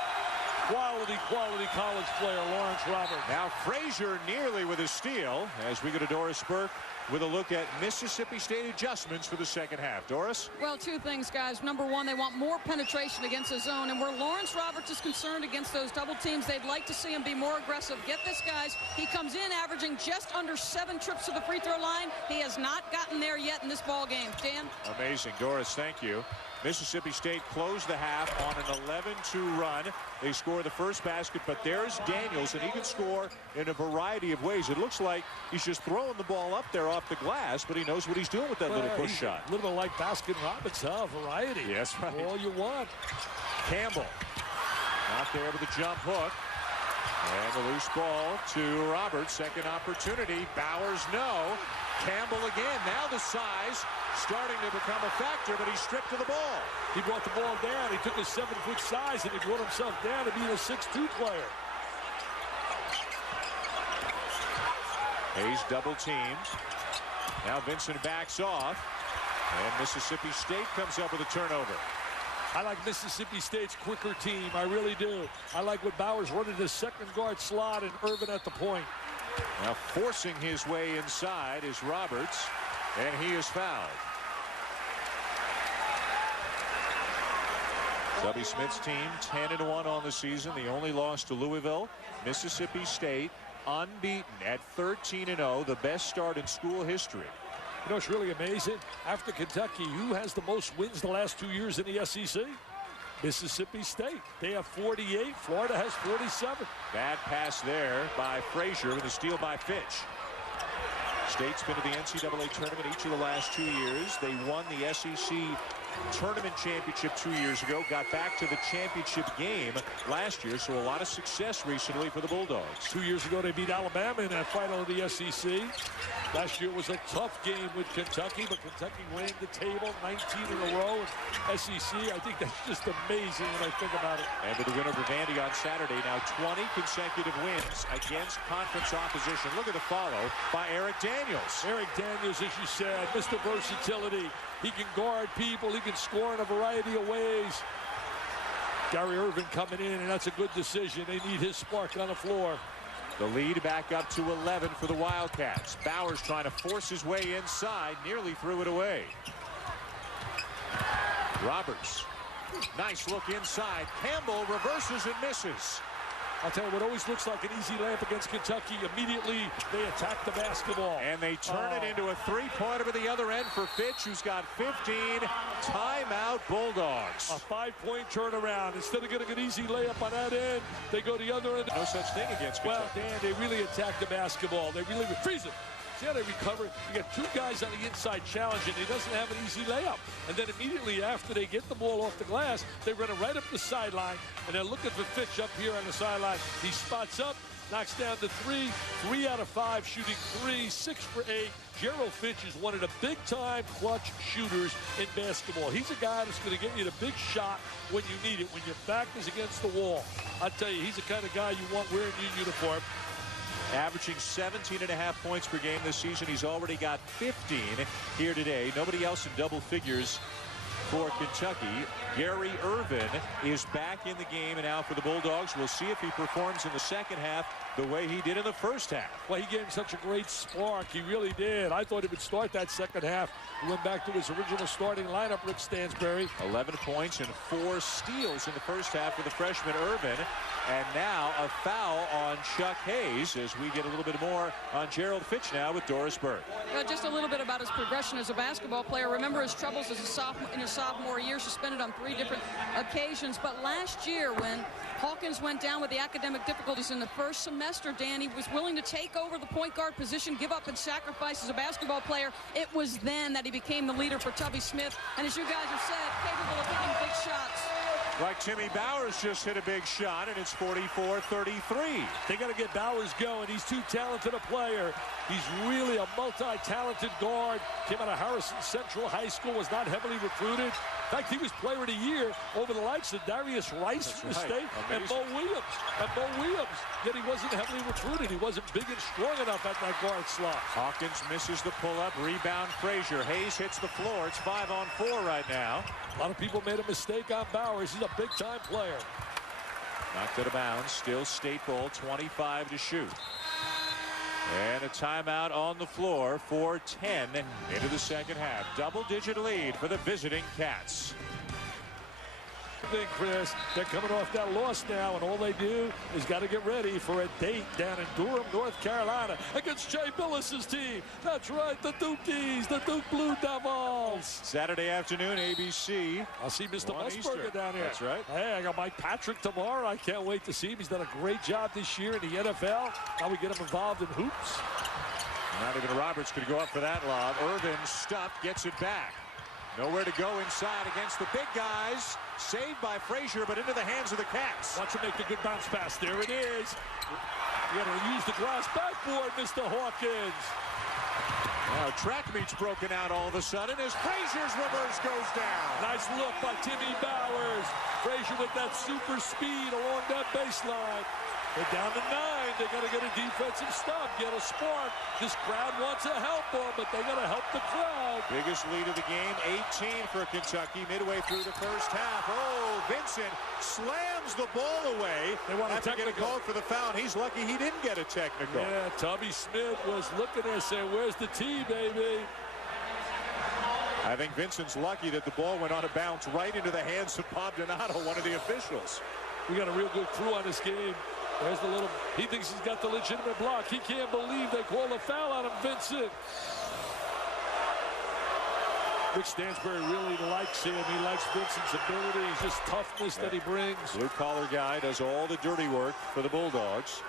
Quality college player, Lawrence Roberts. Now Frazier nearly with a steal as we go to Doris Burke with a look at Mississippi State adjustments for the second half. Doris? Well, two things, guys. Number one, they want more penetration against the zone. And where Lawrence Roberts is concerned against those double teams, they'd like to see him be more aggressive. Get this, guys. He comes in averaging just under 7 trips to the free throw line. He has not gotten there yet in this ball game. Dan? Amazing. Doris, thank you. Mississippi State closed the half on an 11-2 run. They score the first basket, but there's Daniels, and he can score in a variety of ways. It looks like he's just throwing the ball up there off the glass, but he knows what he's doing with that little push shot. A little bit like Baskin-Robbins, huh? Variety. Yes, right. All you want. Campbell not there with the jump hook. And the loose ball to Roberts. Second opportunity. Bowers, no. Campbell again. Now the size starting to become a factor, but he's stripped to the ball. He brought the ball down. He took his 7-foot size and he brought himself down to being a 6'2 player. Hayes double teamed. Now Vincent backs off. And Mississippi State comes up with a turnover. I like Mississippi State's quicker team. I really do. I like what Bowers running the second guard slot and Irvin at the point. Now forcing his way inside is Roberts, and he is fouled. Stubby Smith's team 10-1 on the season. The only loss to Louisville. Mississippi State unbeaten at 13-0, the best start in school history. You know, it's really amazing. After Kentucky, who has the most wins the last 2 years in the SEC? Mississippi State. They have 48. Florida has 47. Bad pass there by Frazier with a steal by Fitch. State's been to the NCAA tournament each of the last 2 years. They won the SEC tournament championship 2 years ago, got back to the championship game last year, so a lot of success recently for the Bulldogs. 2 years ago, they beat Alabama in that final of the SEC. Last year was a tough game with Kentucky, but Kentucky ran the table 19 in a row. And SEC, I think that's just amazing when I think about it. And with the win over Vandy on Saturday, now 20 consecutive wins against conference opposition. Look at the follow by Erik Daniels. Erik Daniels, as you said, Mr. Versatility. He can guard people. He can score in a variety of ways. Gary Irvin coming in, and that's a good decision. They need his spark on the floor. The lead back up to 11 for the Wildcats. Bowers trying to force his way inside, nearly threw it away. Roberts, nice look inside. Campbell reverses and misses. I'll tell you what always looks like an easy layup against Kentucky. Immediately they attack the basketball. And they turn it into a three-pointer at the other end for Fitch, who's got 15. Timeout Bulldogs. A 5-point turnaround. Instead of getting an easy layup on that end, they go the other end. No such thing against Kentucky. Well, Dan, they really attack the basketball. They really freeze it. See how they recover? You got two guys on the inside challenging. He doesn't have an easy layup. And then immediately after they get the ball off the glass, they run it right up the sideline. And they're looking for Fitch up here on the sideline. He spots up, knocks down to 3. 3 out of 5 shooting 3, 6 for 8. Gerald Fitch is one of the big-time clutch shooters in basketball. He's a guy that's going to get you the big shot when you need it, when your back is against the wall. I tell you, he's the kind of guy you want wearing your uniform. Averaging 17.5 points per game this season. He's already got 15 here today. Nobody else in double figures for Kentucky. Gary Irvin is back in the game and out for the Bulldogs. We'll see if he performs in the second half the way he did in the first half. Well, he gave him such a great spark. He really did. I thought he would start that second half. He went back to his original starting lineup, Rick Stansbury. 11 points and 4 steals in the first half for the freshman Irvin. And now a foul on Chuck Hayes as we get a little bit more on Gerald Fitch now with Doris Burke. Well, just a little bit about his progression as a basketball player. Remember his troubles as a sophomore, in his sophomore year, suspended on 3 different occasions. But last year when Hawkins went down with the academic difficulties in the first semester, Dan, he was willing to take over the point guard position, give up and sacrifice as a basketball player. It was then that he became the leader for Tubby Smith. And as you guys have said, capable of hitting big shots. Like Timmy Bowers just hit a big shot, and it's 44-33. They got to get Bowers going. He's too talented a player. He's really a multi-talented guard. Came out of Harrison Central High School, was not heavily recruited. In fact, he was player of the year over the likes of Darius Rice from the state and Mo Williams. Yet he wasn't heavily recruited. He wasn't big and strong enough at that guard slot. Hawkins misses the pull-up. Rebound Frazier. Hayes hits the floor. It's 5-on-4 right now. A lot of people made a mistake on Bowers. He's a big-time player. Knocked out of bounds. Still State ball. 25 to shoot. And a timeout on the floor for 10 into the second half. Double-digit lead for the visiting Cats. I think, Chris, they're coming off that loss now, and all they do is got to get ready for a date down in Durham, North Carolina, against Jay Billis's team. That's right, the Dukies, the Duke Blue Devils. Saturday afternoon, ABC. I'll see Mr. Musburger down here. That's right. Hey, I got Mike Patrick tomorrow. I can't wait to see him. He's done a great job this year in the NFL. Now we get him involved in hoops. Not even Roberts could go up for that lob. Irvin stuffed, gets it back. Nowhere to go inside against the big guys. Saved by Frazier, but into the hands of the Cats. Watch him make the good bounce pass. There it is. You got to use the glass backboard, Mr. Hawkins. Now track meet's broken out all of a sudden as Frazier's reverse goes down. Nice look by Timmy Bowers. Frazier with that super speed along that baseline. They're down to 9. They got to get a defensive stop, get a spark. This crowd wants to help them, but they got to help the crowd. Biggest lead of the game, 18 for Kentucky midway through the first half. Oh, Vincent slams the ball away. They want a technical. technical. Get a call for the foul. He's lucky he didn't get a technical. Yeah, Tubby Smith was looking there saying, where's the T, baby? I think Vincent's lucky that the ball went on a bounce right into the hands of Bob Donato, one of the officials. We got a real good crew on this game. There's the little, he thinks he's got the legitimate block. He can't believe they call a foul on him, Vincent. Rick Stansbury really likes him. He likes Vincent's abilities, his toughness that he brings. Blue-collar guy does all the dirty work for the Bulldogs.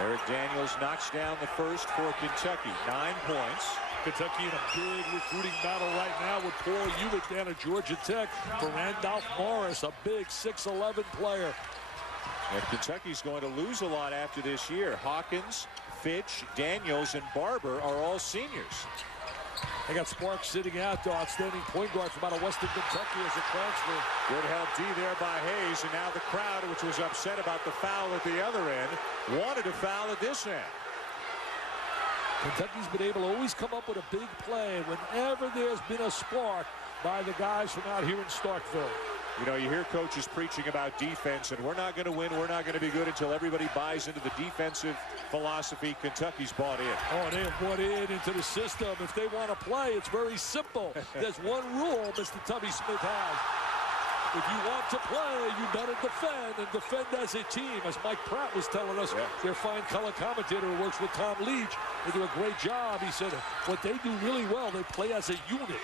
Erik Daniels knocks down the first for Kentucky. 9 points. Kentucky in a big recruiting battle right now with Paul Hewitt down at Georgia Tech for Randolph Morris, a big 6'11" player. And Kentucky's going to lose a lot after this year. Hawkins, Fitch, Daniels, and Barber are all seniors. They got Sparks sitting out, the outstanding point guard from out of Western Kentucky as a transfer. Good help D there by Hayes, and now the crowd, which was upset about the foul at the other end, wanted a foul at this end. Kentucky's been able to always come up with a big play whenever there's been a spark by the guys from out here in Starkville. You know, you hear coaches preaching about defense, and we're not going to win, we're not going to be good until everybody buys into the defensive philosophy. Kentucky's bought in. Oh, they have bought into the system. If they want to play, it's very simple. There's one rule Mr. Tubby Smith has. If you want to play, you better defend, and defend as a team. As Mike Pratt was telling us, their fine color commentator who works with Tom Leach, they do a great job. He said what they do really well, they play as a unit.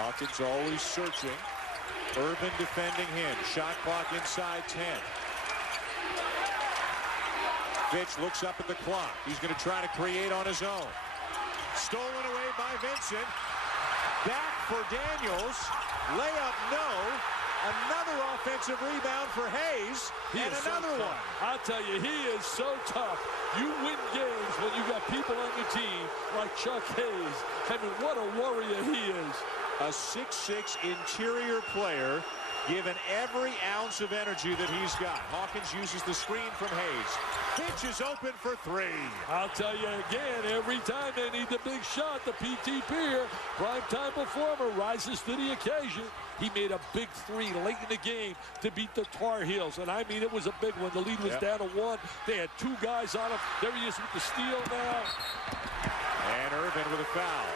Hawkins always searching. Irvin defending him. Shot clock inside 10. Fitch looks up at the clock. He's going to try to create on his own. Stolen away by Vincent. Back for Daniels. Layup, no. Another offensive rebound for Hayes. And another one. I'll tell you, he is so tough. You win games when you got people on your team like Chuck Hayes. I mean, what a warrior he is. A 6'6" interior player, given every ounce of energy that he's got. Hawkins uses the screen from Hayes. Fitch is open for three. I'll tell you again, every time they need the big shot, the PT Pier, primetime performer, rises to the occasion. He made a big three late in the game to beat the Tar Heels. And I mean, it was a big one. The lead was down to 1. They had 2 guys on him. There he is with the steal now. And Irvin with a foul.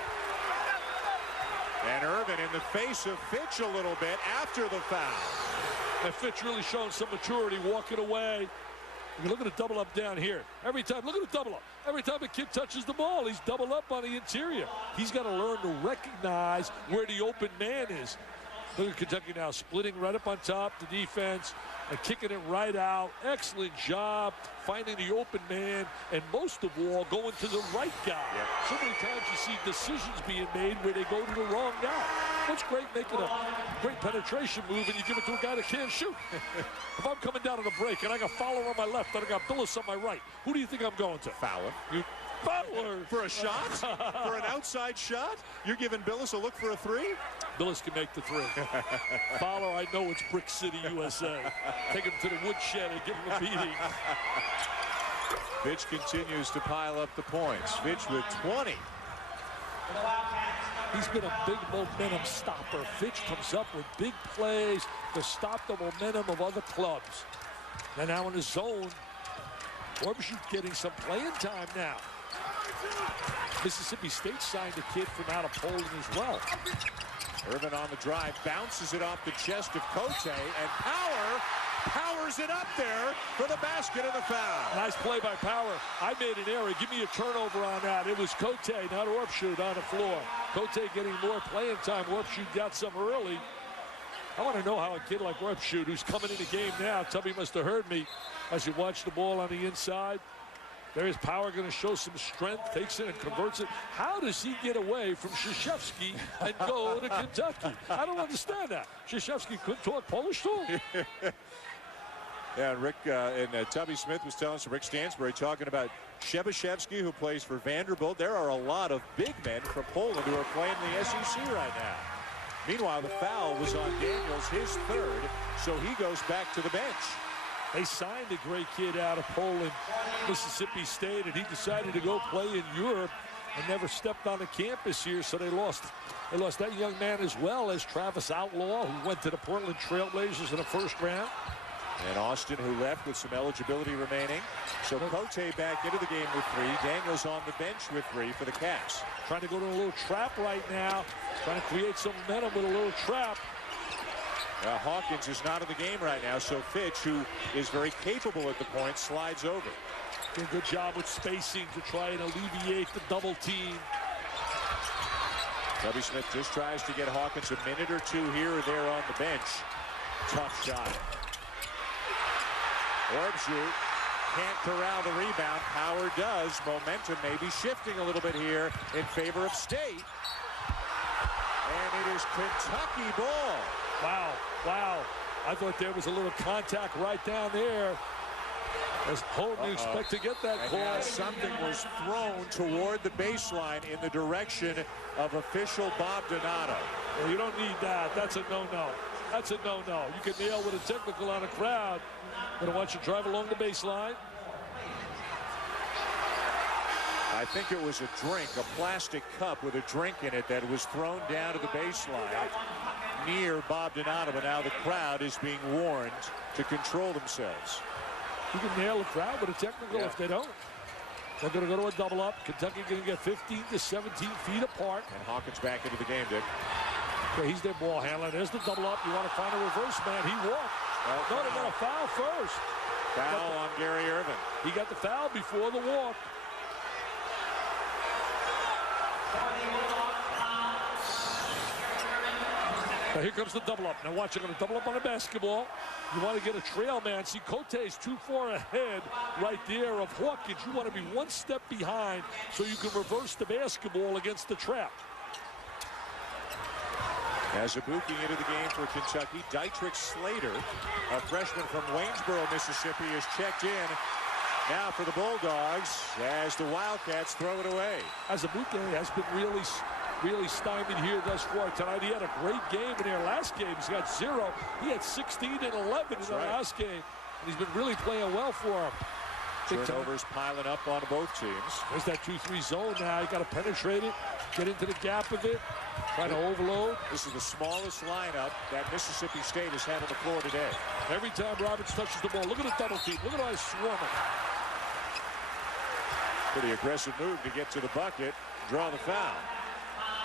And Irvin in the face of Fitch a little bit after the foul. And Fitch really showing some maturity walking away. You look at the double up down here. Every time, look at the double up. Every time a kid touches the ball, he's double up on the interior. He's got to learn to recognize where the open man is. Look at Kentucky now splitting right up on top, the defense, and kicking it right out. Excellent job finding the open man, and most of all, going to the right guy. So many times you see decisions being made where they go to the wrong guy. What's great, making a great penetration move, and you give it to a guy that can't shoot. If I'm coming down on a break, and I got Fowler on my left, and I got Billis on my right, who do you think I'm going to? Fowler. Fowler. For a shot? For an outside shot? You're giving Billis a look for a three? Billis can make the three. Fowler, I know it's Brick City, USA. Take him to the woodshed and give him a beating. Fitch continues to pile up the points. Fitch with 20. He's been a big momentum stopper. Fitch comes up with big plays to stop the momentum of other clubs. And now in the zone, Orbschu's getting some playing time now. Mississippi State signed a kid from out of Poland as well. Irvin on the drive, bounces it off the chest of Cote, and Power powers it up there for the basket and the foul. Nice play by Power. I made an error. Give me a turnover on that. It was Cote, not Orbschu, on the floor. Cote getting more playing time. Orbschu got some early. I want to know how a kid like Orbschu, who's coming in the game now, Tubby must have heard me as you watch the ball on the inside. There is Power going to show some strength, takes it and converts it. How does he get away from Krzyzewski and go to Kentucky? I don't understand that. Krzyzewski couldn't talk Polish to him. Yeah, and Rick and Tubby Smith was telling us, Rick Stansbury talking about Szczebaszewski, who plays for Vanderbilt. There are a lot of big men from Poland who are playing in the SEC right now. Meanwhile, the foul was on Daniels, his third, so he goes back to the bench. They signed a great kid out of Poland, Mississippi State, and he decided to go play in Europe and never stepped on the campus here, so they lost that young man as well as Travis Outlaw, who went to the Portland Trailblazers in the first round. And Austin, who left with some eligibility remaining. So Cote back into the game with 3. Daniels on the bench with 3 for the Cavs. Trying to go to a little trap right now. Trying to create some momentum with a little trap. Hawkins is not in the game right now, so Fitch, who is very capable at the point, slides over. Doing a good job with spacing to try and alleviate the double team. Tubby Smith just tries to get Hawkins a minute or 2 here or there on the bench. Tough shot. Orbschu can't corral the rebound. Power does. Momentum may be shifting a little bit here in favor of State. And it is Kentucky ball. Wow, wow. I thought there was a little contact right down there. As Holden expect to get that call. Something was thrown toward the baseline in the direction of official Bob Donato. Well, you don't need that. That's a no-no. That's a no-no. You can nail with a technical on a crowd. Gonna watch you drive along the baseline. I think it was a drink, a plastic cup with a drink in it that was thrown down to the baseline near Bob Donato. Now the crowd is being warned to control themselves. You can nail the crowd with a technical if they don't. They're going to go to a double up. Kentucky going to get 15 to 17 feet apart. And Hawkins back into the game, Dick. Okay, he's their ball handler. There's the double up. You want to find a reverse man. He walked. No, they got a foul first. Foul on Gary Irvin. He got the foul before the walk. Now here comes the double up. Now watch, they're going to double up on the basketball. You want to get a trail man. See, Cote is too far ahead right there of Hawkins. You want to be one step behind so you can reverse the basketball against the trap. As a booking into the game for Kentucky, Dietrich Slater, a freshman from Waynesboro, Mississippi, is checked in. Now for the Bulldogs as the Wildcats throw it away. Azubuike has been really stymied here thus far tonight. He had a great game in their last game. He's got 0. He had 16 and 11 in the last game. And he's been really playing well for him. Turnovers piling up on both teams. There's that 2-3 zone now. You got to penetrate it, get into the gap of it, try to overload. This is the smallest lineup that Mississippi State has had on the floor today. Every time Roberts touches the ball, look at the double team. Look at how he's swarming. Pretty aggressive move to get to the bucket, draw the foul.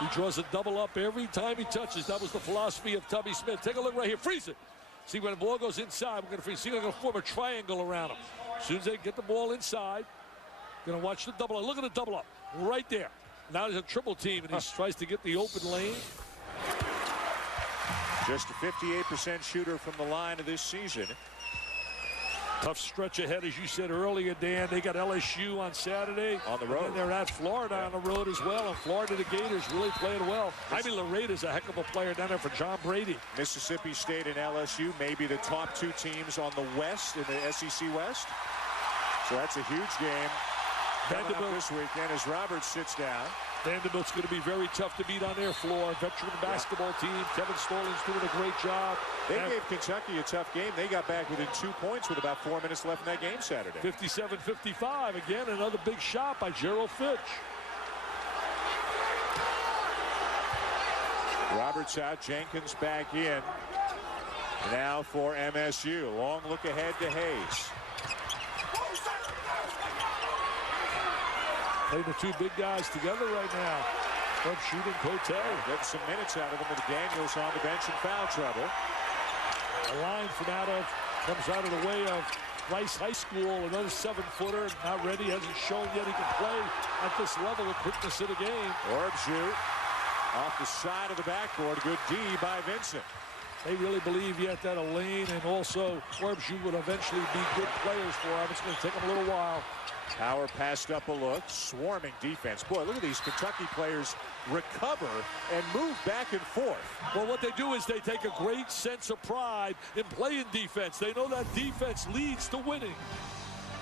He draws a double up every time he touches. That was the philosophy of Tubby Smith. Take a look right here. Freeze it. See, when the ball goes inside, we're going to freeze. See, they're going to form a triangle around him. As soon as they get the ball inside, going to watch the double up. Look at the double up right there. Now there's a triple team, and he tries to get the open lane. Just a 58% shooter from the line of this season. Tough stretch ahead, as you said earlier, Dan. They got LSU on Saturday. On the road. And they're at Florida on the road as well. And Florida, the Gators really playing well. Jaime Lareda's a heck of a player down there for John Brady. Mississippi State and LSU may be the top 2 teams on the West in the SEC West. So that's a huge game. Vanderbilt this weekend as Roberts sits down. Vanderbilt's going to be very tough to beat on their floor. Veteran basketball team. Kevin Stallings doing a great job. They gave Kentucky a tough game. They got back within 2 points with about 4 minutes left in that game Saturday. 57-55. Again, another big shot by Gerald Fitch. Roberts out. Jenkins back in. Now for MSU. Long look ahead to Hayes. Playing the 2 big guys together right now. From shooting Cote. Getting some minutes out of them with Daniels on the bench in foul trouble. A line comes out of the way of Rice High School. Another 7-footer, not ready, hasn't shown yet he can play at this level of quickness of the game. Orbju off the side of the backboard. Good D by Vincent. They really believe yet that Elaine and also Orbju would eventually be good players for him. It's going to take them a little while. Power passed up a look. Swarming defense. Boy, look at these Kentucky players recover and move back and forth. Well, what they do is they take a great sense of pride in playing defense. They know that defense leads to winning.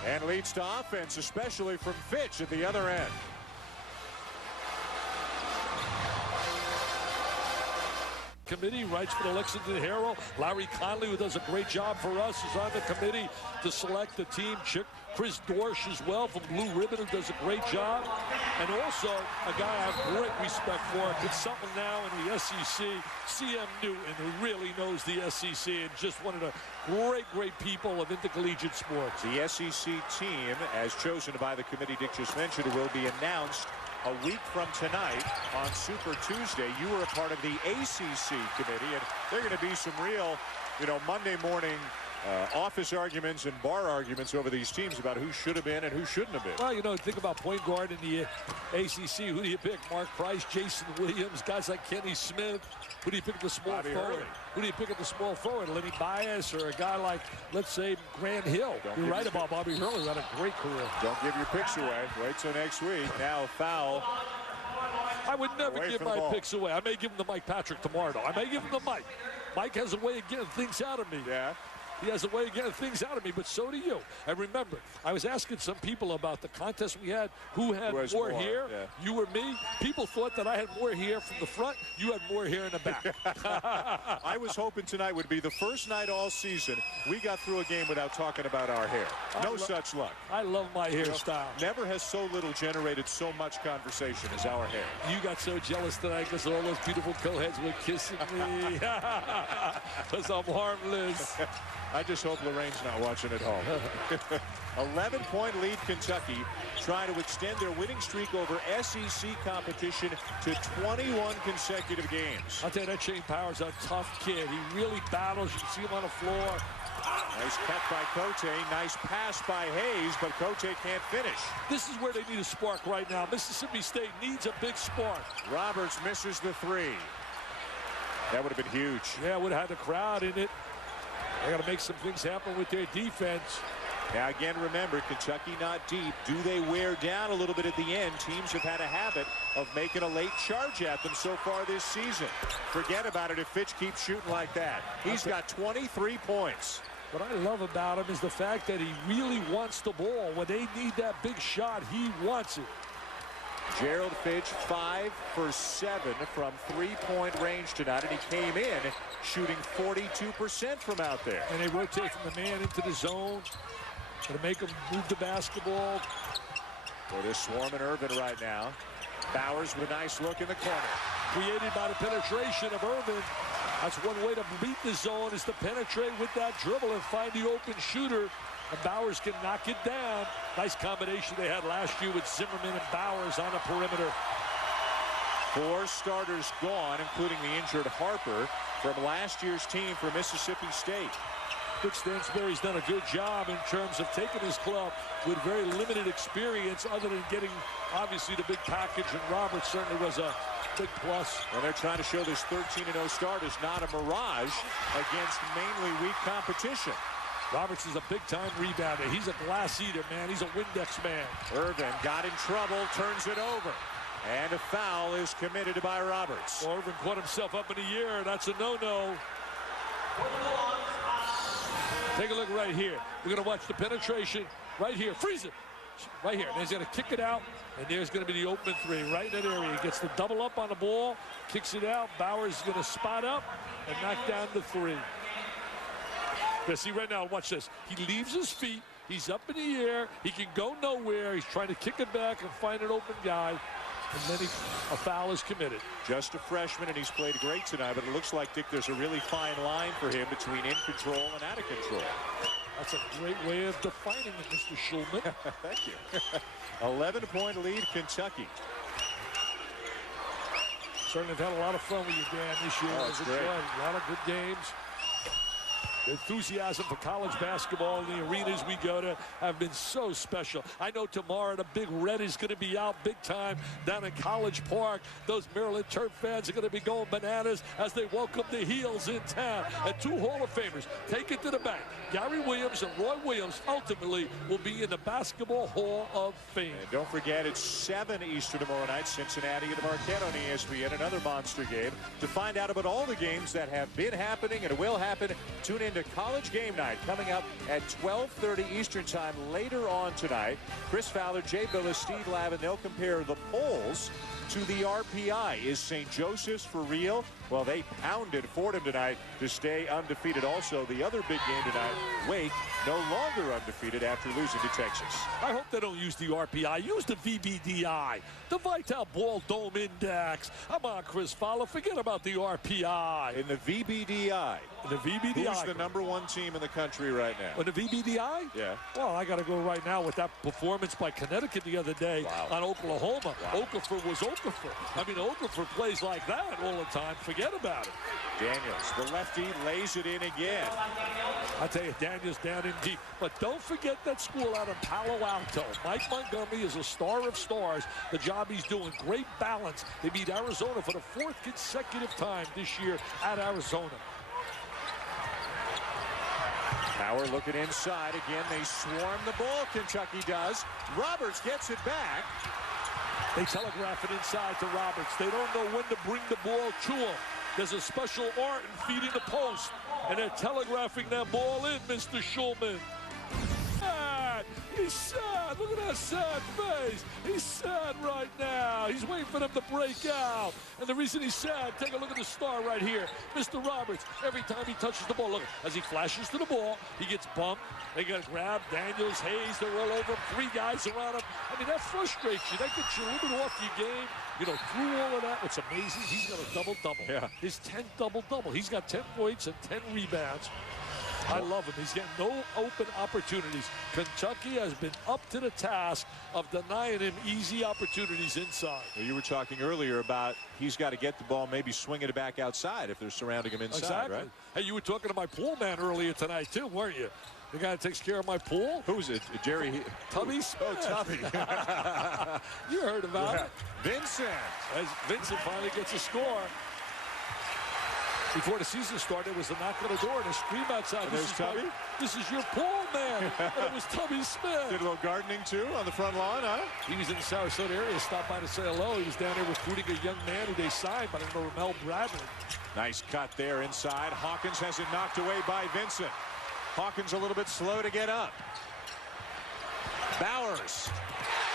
And leads to offense, especially from Fitch at the other end. Committee writes for the Lexington Herald. Larry Conley, who does a great job for us, is on the committee to select the team. Chris Dorsch as well from Blue Ribbon, who does a great job. And also a guy I have great respect for, consultant now in the SEC, C.M. Newton, who really knows the SEC and just one of the great people of intercollegiate sports. The SEC team, as chosen by the committee Dick just mentioned, will be announced a week from tonight on Super Tuesday. You were a part of the ACC committee, and there are going to be some real, Monday morning office arguments and bar arguments over these teams about who should have been and who shouldn't have been. Well, think about point guard in the ACC. Who do you pick? Mark Price, Jason Williams, guys like Kenny Smith. Who do you pick at the small forward? Who do you pick at the small forward? Lenny Bias or a guy like, let's say, Grant Hill? You're right about Bobby Hurley. Had a great career. Don't give your picks away. Wait till next week. Now a foul. I would never give my picks away. I may give him to Mike Patrick tomorrow, though. I may give him to Mike. Mike has a way of getting things out of me. Yeah. He has a way of getting things out of me, but so do you. And remember, I was asking some people about the contest we had, who had more hair, you or me. People thought that I had more hair from the front. You had more hair in the back. I was hoping tonight would be the first night all season we got through a game without talking about our hair. No such luck. I love my hairstyle. Never has so little generated so much conversation as our hair. You got so jealous tonight because all those beautiful co-heads were kissing me. Because I'm harmless. I just hope Lorraine's not watching at home. 11-point lead Kentucky, trying to extend their winning streak over SEC competition to 21 consecutive games. I'll tell you, that Shane Powers a tough kid. He really battles. You can see him on the floor. Nice cut by Cote. Nice pass by Hayes, but Cote can't finish. This is where they need a spark right now. Mississippi State needs a big spark. Roberts misses the three. That would have been huge. Yeah, would have had the crowd in it. They got to make some things happen with their defense. Now, again, remember, Kentucky not deep. Do they wear down a little bit at the end? Teams have had a habit of making a late charge at them so far this season. Forget about it if Fitch keeps shooting like that. He's got 23 points. What I love about him is the fact that he really wants the ball. When they need that big shot, he wants it. Gerald Fitch 5 for 7 from three-point range tonight, and he came in shooting 42% from out there. And they rotate from the man into the zone. Going to make him move the basketball. Well, they're swarming Irvin right now. Bowers with a nice look in the corner. Created by the penetration of Irvin. That's one way to beat the zone, is to penetrate with that dribble and find the open shooter. And Bowers can knock it down. Nice combination they had last year with Zimmerman and Bowers on the perimeter. 4 starters gone, including the injured Harper from last year's team for Mississippi State. Dick Stansbury's done a good job in terms of taking his club with very limited experience, other than getting, obviously, the big package, and Roberts certainly was a big plus. Well, they're trying to show this 13-0 start is not a mirage against mainly weak competition. Roberts is a big-time rebounder. He's a glass eater, man. He's a Windex man. Irvin got in trouble, turns it over. And a foul is committed by Roberts. Well, Irvin caught himself up in the air. That's a no-no. Take a look right here. We're going to watch the penetration right here. Freeze it. Right here. And he's going to kick it out. And there's going to be the open three right in that area. He gets the double up on the ball, kicks it out. Bowers is going to spot up and knock down the three. But see right now, watch this. He leaves his feet. He's up in the air. He can go nowhere. He's trying to kick it back and find an open guy. And then a foul is committed. Just a freshman, and he's played great tonight, but it looks like, Dick, there's a really fine line for him between in control and out of control. That's a great way of defining it, Mr. Schulman. Thank you. 11-point lead, Kentucky. Certainly have had a lot of fun with you, Dan, this year. Oh, it's great. A lot of good games. The enthusiasm for college basketball in the arenas we go to have been so special. I know tomorrow the Big Red is going to be out big time down in College Park. Those Maryland Terp fans are going to be going bananas as they welcome the Heels in town. And 2 Hall of Famers take it to the bank. Gary Williams and Roy Williams ultimately will be in the Basketball Hall of Fame. And don't forget, it's 7 Eastern tomorrow night, Cincinnati and Marquette on ESPN, another monster game. To find out about all the games that have been happening and will happen, tune in to College Game Night coming up at 12:30 Eastern time later on tonight. Chris Fowler, Jay Billis, Steve Lavin, they'll compare the polls to the RPI. Is St. Joseph's for real? Well, they pounded Fordham tonight to stay undefeated. Also, the other big game tonight, Wake, no longer undefeated after losing to Texas. I hope they don't use the RPI. Use the VBDI, the Vital Ball Dome Index. Come on, Chris Fowler, forget about the RPI. In the VBDI. The VBDI. Who's the #1 team in the country right now? In the VBDI? Yeah. Well, I got to go right now with that performance by Connecticut the other day on Oklahoma. Wow. Okafor was Okafor. I mean, Okafor plays like that all the time. Forget about it. Daniels, the lefty, lays it in again. I tell you, Daniels down in deep. But don't forget that school out in Palo Alto. Mike Montgomery is a star of stars. The job he's doing, great balance. They beat Arizona for the 4th consecutive time this year at Arizona. Power looking inside. Again, they swarm the ball. Kentucky does. Roberts gets it back. They telegraph it inside to Roberts. They don't know when to bring the ball to him. There's a special art in feeding the post. and they're telegraphing that ball in, Mr. Schulman. He's sad. Look at that sad face. He's sad right now. He's waiting for them to break out. And the reason he's sad, take a look at the star right here. Mr. Roberts, every time he touches the ball, look, as he flashes to the ball, he gets bumped. They got to grab Daniels, Hayes, they're all over him. 3 guys around him. I mean, that frustrates you. That gets you a little bit off your game. You know, through all of that, what's amazing, he's got a double-double. Yeah. His 10th double-double. He's got 10 points and 10 rebounds. I love him. He's getting no open opportunities. Kentucky has been up to the task of denying him easy opportunities inside. Well, you were talking earlier about he's got to get the ball, maybe swinging it back outside if they're surrounding him inside, Exactly. right? Hey, you were talking to my pool man earlier tonight, too, weren't you? The guy that takes care of my pool? Who's it? Jerry? Tubby Smith. Oh, Tubby. You heard about it. Vincent. As Vincent finally gets a score. Before the season started, there was a knock on the door and a scream outside. There's Tubby? This is your pool man. And it was Tubby Smith. Did a little gardening, too, on the front lawn, huh? He was in the Sarasota area, stopped by to say hello. He was down there recruiting a young man who they signed by the name of Ramel Bradley. Nice cut there inside. Hawkins has it knocked away by Vincent. Hawkins a little bit slow to get up. Bowers.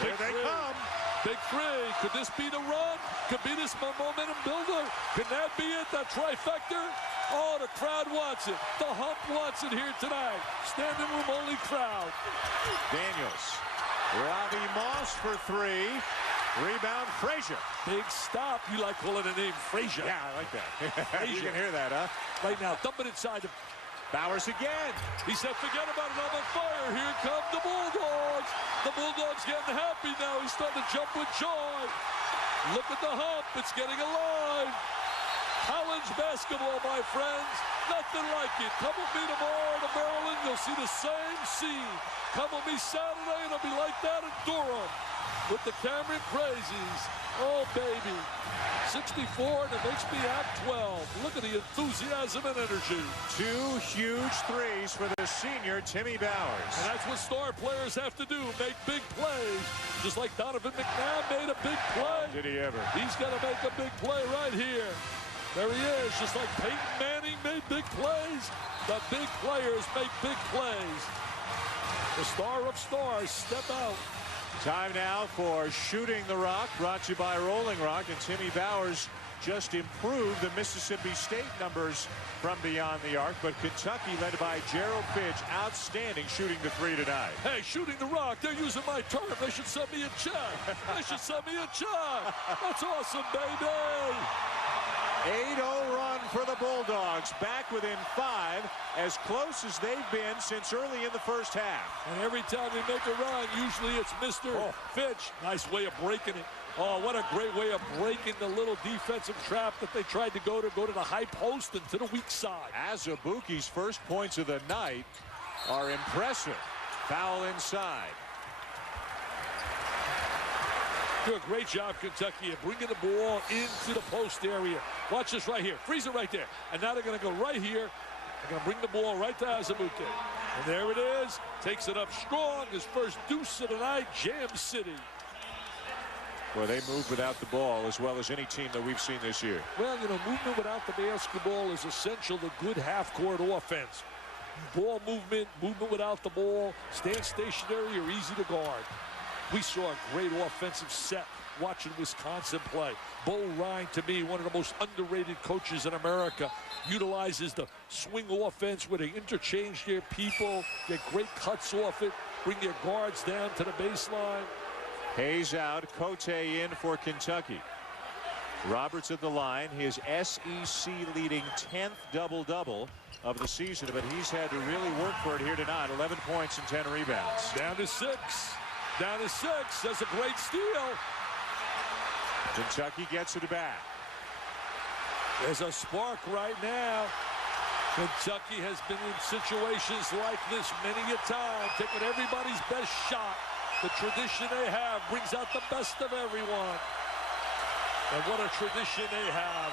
Here they come. Big 3. Could this be the run? Could be this momentum builder? Can that be it? That trifecta? Oh, the crowd wants it. The hump wants it here tonight. Standing room only crowd. Daniels. Robbie Moss for 3. Rebound, Frazier. Big stop. You like calling the name Frazier. Yeah, I like that. You can hear that, huh? Right now, dump it inside. Bowers again. He said, forget about it, I'm on fire. Here come the Bulldogs. The Bulldogs getting happy now. He's starting to jump with joy. Look at the hump. It's getting alive. College basketball, my friends. Nothing like it. Come with me tomorrow to Maryland. You'll see the same scene. Come with me Saturday, and it'll be like that in Durham with the Cameron Crazies. Oh, baby. 64, and it makes me act 12. Look at the enthusiasm and energy. 2 huge threes for the senior, Timmy Bowers. And that's what star players have to do, make big plays. Just like Donovan McNabb made a big play. Did he ever? He's going to make a big play right here. There he is, just like Peyton Manning made big plays. The big players make big plays. The star of stars step out. Time now for Shooting the Rock, brought to you by Rolling Rock. And Timmy Bowers just improved the Mississippi State numbers from beyond the arc. But Kentucky, led by Gerald Fitch, outstanding shooting the 3 tonight. Hey, Shooting the Rock, they're using my term. They should send me a check. They should send me a check. That's awesome, baby. 8-0 run for the Bulldogs, back within 5, as close as they've been since early in the first half. And every time they make a run, usually it's Mr. Fitch. Nice way of breaking it. Oh, what a great way of breaking the little defensive trap that they tried to go to the high post and to the weak side. Azubuike's first points of the night are impressive. Foul inside. Do a great job, Kentucky, of bringing the ball into the post area. Watch this right here. Freeze it right there. And now they're going to go right here. They're going to bring the ball right to Azubuike. And there it is. Takes it up strong. His first deuce of the night, Jam City. Well, they move without the ball as well as any team that we've seen this year. Well, you know, movement without the basketball is essential to good half-court offense. Ball movement, movement without the ball, stand stationary or easy to guard. We saw a great offensive set watching Wisconsin play. Bo Ryan, to me, one of the most underrated coaches in America, utilizes the swing offense where they interchange their people, get great cuts off it, bring their guards down to the baseline. Hayes out, Cote in for Kentucky. Roberts at the line, his SEC leading 10th double-double of the season, but he's had to really work for it here tonight. 11 points and 10 rebounds. Down to 6. Down to 6. That's a great steal. Kentucky gets it back. There's a spark right now. Kentucky has been in situations like this many a time, taking everybody's best shot. The tradition they have brings out the best of everyone. And what a tradition they have.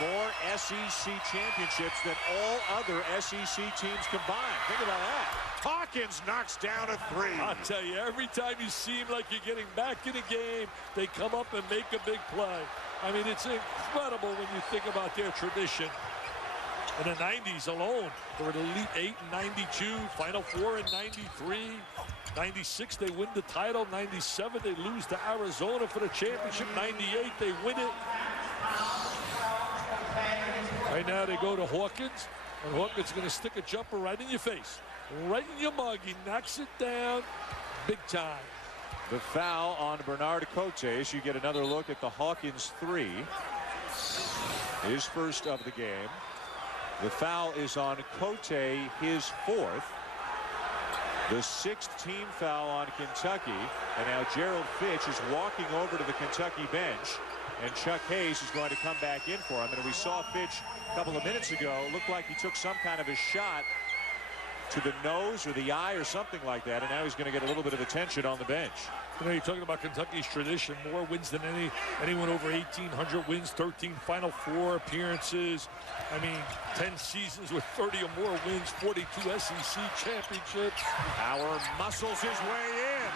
More SEC championships than all other SEC teams combined. Think about that. Hawkins knocks down a 3. I'll tell you, every time you seem like you're getting back in a game, they come up and make a big play. I mean, it's incredible when you think about their tradition. In the 90s alone, they were the Elite 8 in 92, Final Four in 93. 96, they win the title. 97, they lose to Arizona for the championship. 98, they win it. Right now, they go to Hawkins, and Hawkins is going to stick a jumper right in your face, right in your mug. He knocks it down big time. The foul on Bernard Cotes. You get another look at the Hawkins three. His first of the game. The foul is on Cote, his fourth. The sixth team foul on Kentucky. And now Gerald Fitch is walking over to the Kentucky bench. And Chuck Hayes is going to come back in for him. And we saw Fitch a couple of minutes ago. It looked like he took some kind of a shot to the nose or the eye or something like that. And now he's going to get a little bit of attention on the bench. You know, you're talking about Kentucky's tradition, more wins than anyone over 1,800 wins, 13 Final Four appearances. I mean, 10 seasons with 30 or more wins, 42 SEC championships. Power muscles his way in.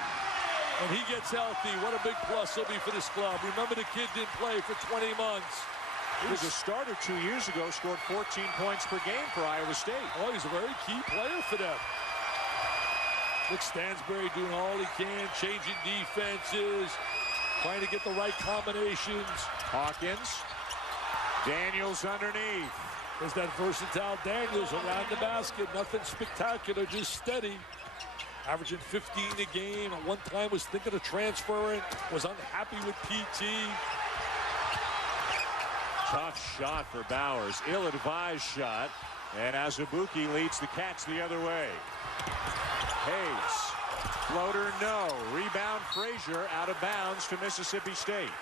And he gets healthy. What a big plus he'll be for this club. Remember, the kid didn't play for 20 months. He was a starter 2 years ago, scored 14 points per game for Iowa State. Oh, he's a very key player for them. Rick Stansbury doing all he can, changing defenses, trying to get the right combinations. Hawkins. Daniels underneath. There's that versatile Daniels around the basket. Nothing spectacular, just steady. Averaging 15 a game. At one time was thinking of transferring, was unhappy with PT. Tough shot for Bowers. Ill-advised shot. And Azubuike leads the Cats the other way. Hayes. Floater, no. Rebound, Frazier out of bounds to Mississippi State.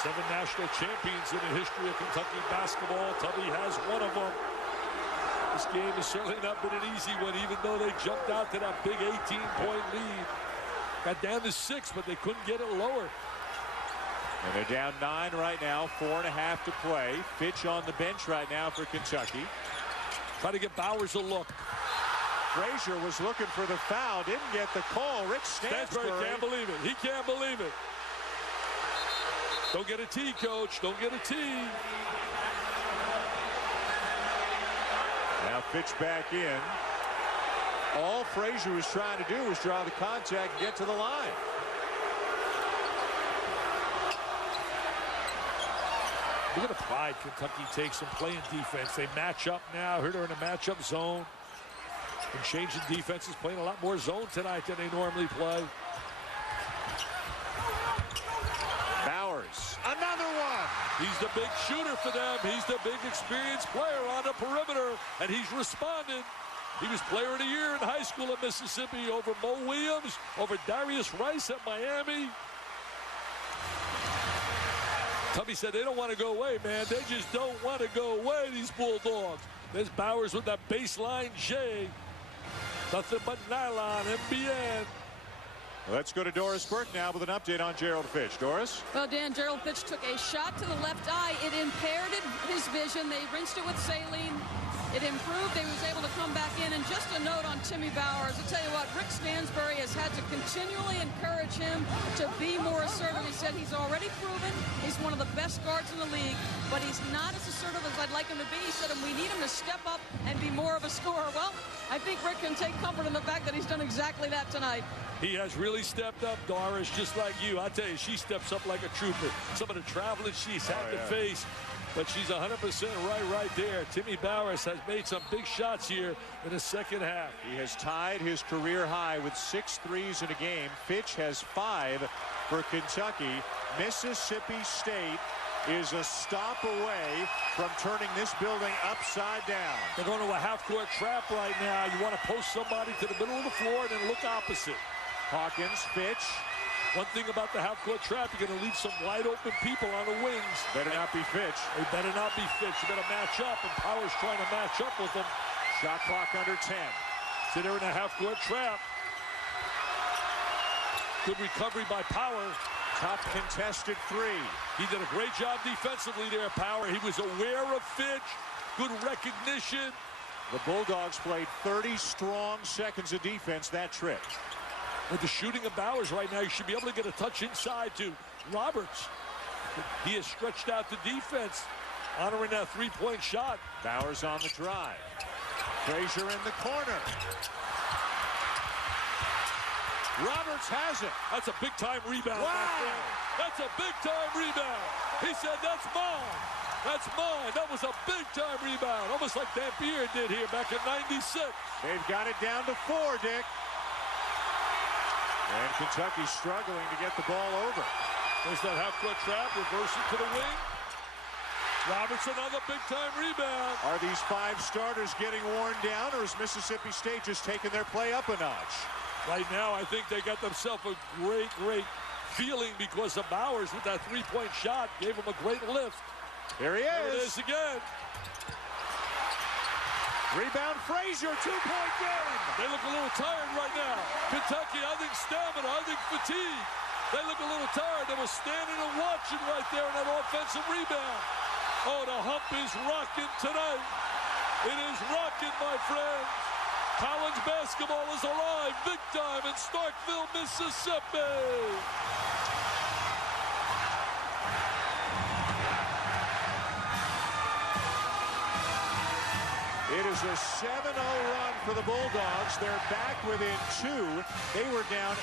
7 national champions in the history of Kentucky basketball. Tubby has one of them. This game has certainly not been an easy one, even though they jumped out to that big 18-point lead. Got down to 6, but they couldn't get it lower. And they're down 9 right now, 4.5 to play. Fitch on the bench right now for Kentucky. Try to get Bowers a look. Frazier was looking for the foul, didn't get the call. Rick Stansbury can't believe it. He can't believe it. Don't get a T, coach. Don't get a T. Now Fitch back in. All Frazier was trying to do was draw the contact and get to the line. Look at the pride Kentucky takes in playing defense. They match up now. Here they're in a matchup zone. And changing defenses, playing a lot more zone tonight than they normally play. Bowers, another one. He's the big shooter for them. He's the big experienced player on the perimeter, and he's responded. He was player of the year in high school at Mississippi over Mo Williams, over Darius Rice at Miami. Tubby said they don't want to go away, man. They just don't want to go away, these Bulldogs. There's Bowers with that baseline J. Nothing but nylon, MBN. Let's go to Doris Burke now with an update on Gerald Fitch. Doris? Well, Dan, Gerald Fitch took a shot to the left eye. It impaired his vision. They rinsed it with saline. It improved. He was able to come back in. And just a note on Timmy Bowers. I'll tell you what, Rick Stansbury has had to continually encourage him to be more assertive. He said he's already proven he's one of the best guards in the league, but he's not as assertive as I'd like him to be. He said we need him to step up and be more of a scorer. Well, I think Rick can take comfort in the fact that he's done exactly that tonight. He has really stepped up, Doris, just like you. I tell you, she steps up like a trooper. Some of the traveling she's had to face, but she's 100% right there. Timmy Bowers has made some big shots here in the second half. He has tied his career high with 6 threes in a game. Fitch has 5 for Kentucky. Mississippi State is a stop away from turning this building upside down. They're going to a half-court trap right now. You want to post somebody to the middle of the floor and then look opposite. Hawkins, Fitch. One thing about the half-court trap, you're going to leave some wide-open people on the wings. Better not be Fitch. They better not be Fitch. You better match up, and Power's trying to match up with them. Shot clock under 10. So they're in a half-court trap. Good recovery by Power. Tough contested 3. He did a great job defensively there, Power. He was aware of Fitch. Good recognition. The Bulldogs played 30 strong seconds of defense that trip. With the shooting of Bowers right now, you should be able to get a touch inside to Roberts. He has stretched out the defense. honoring that three-point shot. Bowers on the drive. Frazier in the corner. Roberts has it. That's a big-time rebound. Wow. That's a big-time rebound. He said, that's mine. That's mine. That was a big-time rebound. Almost like Dampier did here back in '96. They've got it down to 4, Dick. And Kentucky struggling to get the ball over. There's that half-court trap. Reverse it to the wing. Roberts, another big-time rebound. Are these 5 starters getting worn down, or is Mississippi State just taking their play up a notch? Right now, I think they got themselves a great feeling because of Bowers with that three-point shot. Gave him a great lift. Here he is. There it is again. Rebound Frazier, 2-point game. They look a little tired right now. Kentucky, I think stamina, I think fatigue. They look a little tired. They were standing and watching right there in that offensive rebound. Oh, the hump is rocking tonight. It is rocking, my friends. College basketball is alive big time in Starkville, Mississippi. It is a 7-0 run for the Bulldogs. They're back within 2. They were down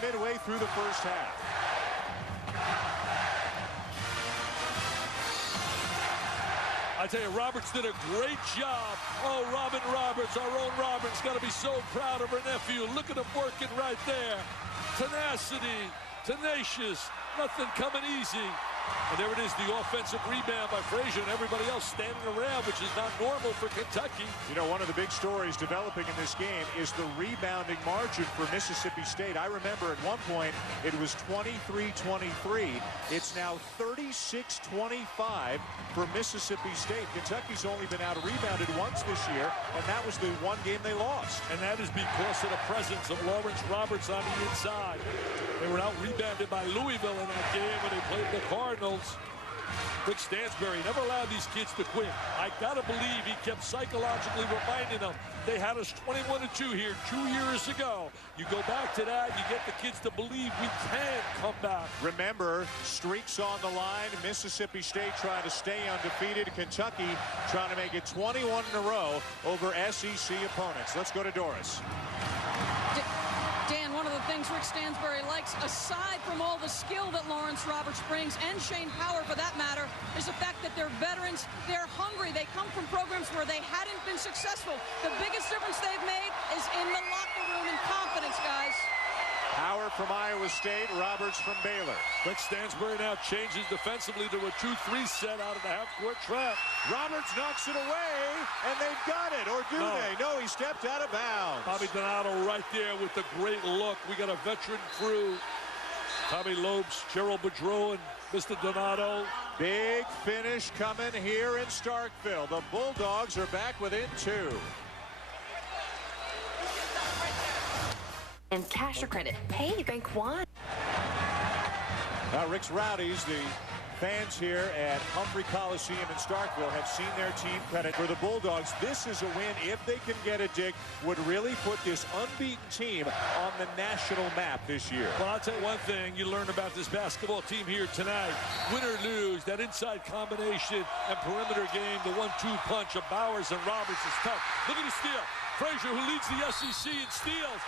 18 midway through the first half. I tell you, Roberts did a great job. Oh, Robin Roberts, our own Roberts, got to be so proud of her nephew. Look at him working right there. Tenacity, tenacious, nothing coming easy. And there it is, the offensive rebound by Frazier, and everybody else standing around, which is not normal for Kentucky. You know, one of the big stories developing in this game is the rebounding margin for Mississippi State. I remember at one point it was 23-23. It's now 36-25 for Mississippi State. Kentucky's only been out rebounded once this year, and that was the one game they lost. And that is because of the presence of Lawrence Roberts on the inside. They were out rebounded by Louisville in that game when they played the Cardinals. Rick Stansbury never allowed these kids to quit. I gotta believe he kept psychologically reminding them they had us 21-2 here 2 years ago. You go back to that, you get the kids to believe we can come back. Remember, streaks on the line. Mississippi State trying to stay undefeated. Kentucky trying to make it 21 in a row over SEC opponents. Let's go to Doris. Dan, one of the things Rick Stansbury likes, aside from all the skill that Lawrence Roberts brings, and Shane Power for that matter, is the fact that they're veterans, they're hungry, they come from programs where they hadn't been successful. The biggest difference they've made is in the locker room and confidence, guys. Power from Iowa State, Roberts from Baylor. Rick Stansbury now changes defensively to a 2-3 set out of the half-court trap. Roberts knocks it away, and they've got it, or do they? No, he stepped out of bounds. Bobby Donato right there with the great look. We got a veteran crew. Tommy Lopes, Gerald Boudreau, and Mr. Donato. Big finish coming here in Starkville. The Bulldogs are back within 2. And cash or credit. Hey, Bank One. Now, Rick's Rowdies, the fans here at Humphrey Coliseum in Starkville have seen their team credit for the Bulldogs. This is a win, if they can get it, Dick, would really put this unbeaten team on the national map this year. Well, I'll tell you one thing you learn about this basketball team here tonight. Win or lose, that inside combination and perimeter game, the 1-2 punch of Bowers and Roberts is tough. Look at the steal. Frazier, who leads the SEC in steals.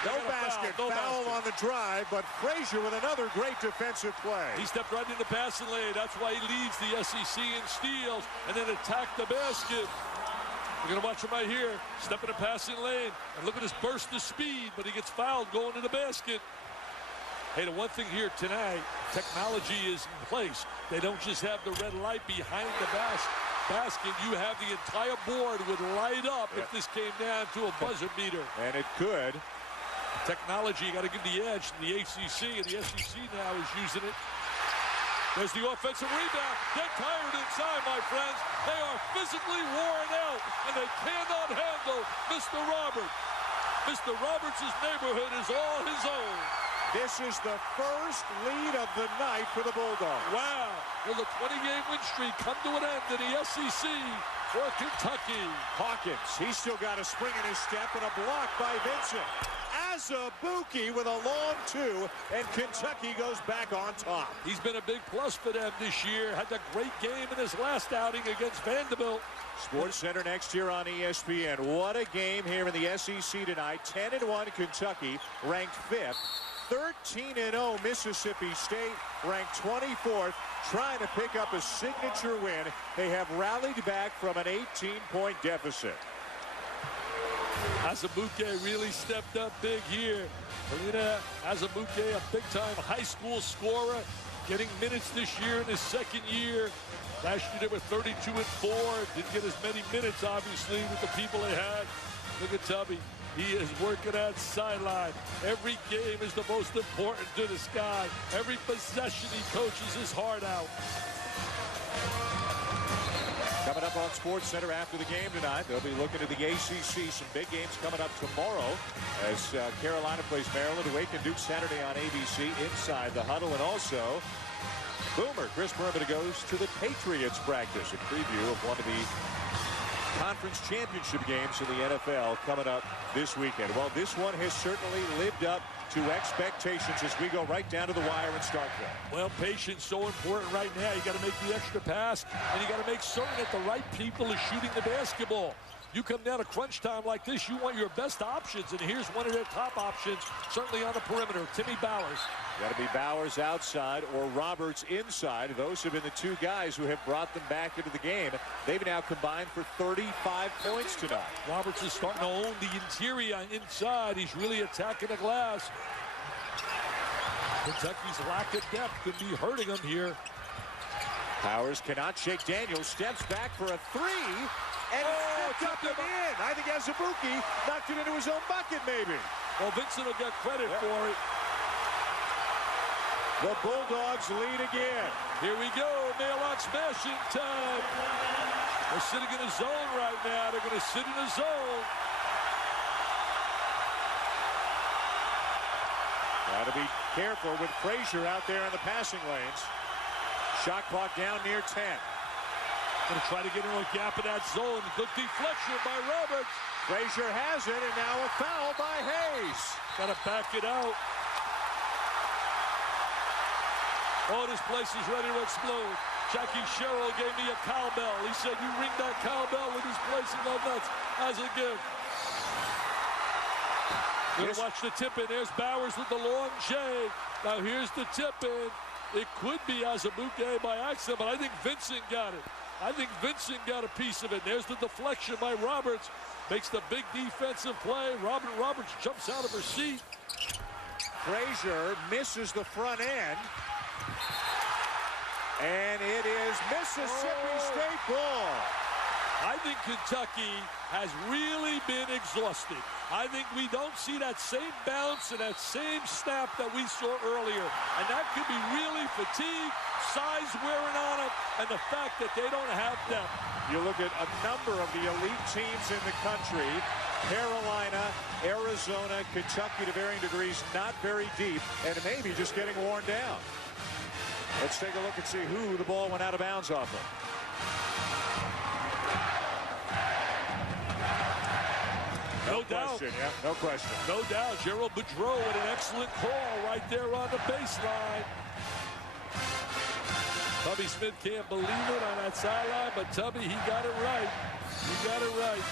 No basket, foul on the drive, but Frazier with another great defensive play. He stepped right in the passing lane. That's why he leads the SEC in steals and then attacked the basket. We're going to watch him right here. Step in the passing lane. And look at his burst of speed, but he gets fouled going to the basket. Hey, the one thing here tonight, technology is in place. They don't just have the red light behind the basket. You have the entire board would light up if this came down to a buzzer beater. And it could. Technology, you got to give the edge to the ACC, and the SEC now is using it. There's the offensive rebound. They're tired inside, my friends. They are physically worn out, and they cannot handle Mr. Roberts. Mr. Roberts' neighborhood is all his own. This is the first lead of the night for the Bulldogs. Wow. Will the 20-game win streak come to an end in the SEC for Kentucky? Hawkins, he's still got a spring in his step and a block by Vincent. Azubuike with a long two, and Kentucky goes back on top. He's been a big plus for them this year. Had a great game in his last outing against Vanderbilt. Sports Center next year on ESPN. What a game here in the SEC tonight. 10-1 Kentucky, ranked 5th. 13-0 Mississippi State, ranked 24th, trying to pick up a signature win. They have rallied back from an 18-point deficit. Azubuike really stepped up big here. Paulina Azubuike, a big-time high school scorer, getting minutes this year in his second year. Last year they were 32-4. Didn't get as many minutes, obviously, with the people they had. Look at Tubby. He is working that sideline. Every game is the most important to this guy. Every possession he coaches his heart out. Coming up on Sports Center after the game tonight, they'll be looking at the ACC. Some big games coming up tomorrow as Carolina plays Maryland. Wake and Duke Saturday on ABC inside the huddle. And also, Boomer, Chris Berman goes to the Patriots practice. A preview of one of the conference championship games in the NFL coming up this weekend. Well, this one has certainly lived up to expectations as we go right down to the wire in Starkville. Well, patience so important right now. You got to make the extra pass, and you got to make certain that the right people are shooting the basketball. You come down to crunch time like this, you want your best options, and here's one of their top options, certainly on the perimeter, Timmy Bowers. Got to be Bowers outside or Roberts inside. Those have been the two guys who have brought them back into the game. They've now combined for 35 points tonight. Roberts is starting to own the interior inside. He's really attacking the glass. Kentucky's lack of depth could be hurting them here. Bowers cannot shake Daniels. Steps back for a three. And up and in. I think Azubuike knocked it into his own bucket, maybe. Well, Vincent will get credit for it. The Bulldogs lead again. Here we go. Nail-on smashing time. They're sitting in a zone right now. They're going to sit in a zone. Got to be careful with Frazier out there in the passing lanes. Shot clock down near 10. Going to try to get into a gap in that zone. Good deflection by Roberts. Frazier has it, and now a foul by Hayes. Got to back it out. Oh, this place is ready to explode. Jackie Sherrill gave me a cowbell. He said, you ring that cowbell with this place and go nuts. How's it good? Gonna watch the tip-in. There's Bowers with the long J. Now here's the tip-in. It could be Azubuike by accident, but I think Vincent got it. I think Vincent got a piece of it. There's the deflection by Roberts. Makes the big defensive play. Roberts jumps out of her seat. Frazier misses the front end. And it is Mississippi State ball. I think Kentucky has really been exhausted. I think we don't see that same bounce and that same snap that we saw earlier. And that could be really fatigue, size wearing on them, and the fact that they don't have depth. You look at a number of the elite teams in the country. Carolina, Arizona, Kentucky to varying degrees, not very deep, and maybe just getting worn down. Let's take a look and see who the ball went out of bounds off of. No doubt. Yeah, no question. No doubt. Gerald Boudreau with an excellent call right there on the baseline. Tubby Smith can't believe it on that sideline, but Tubby, he got it right. He got it right.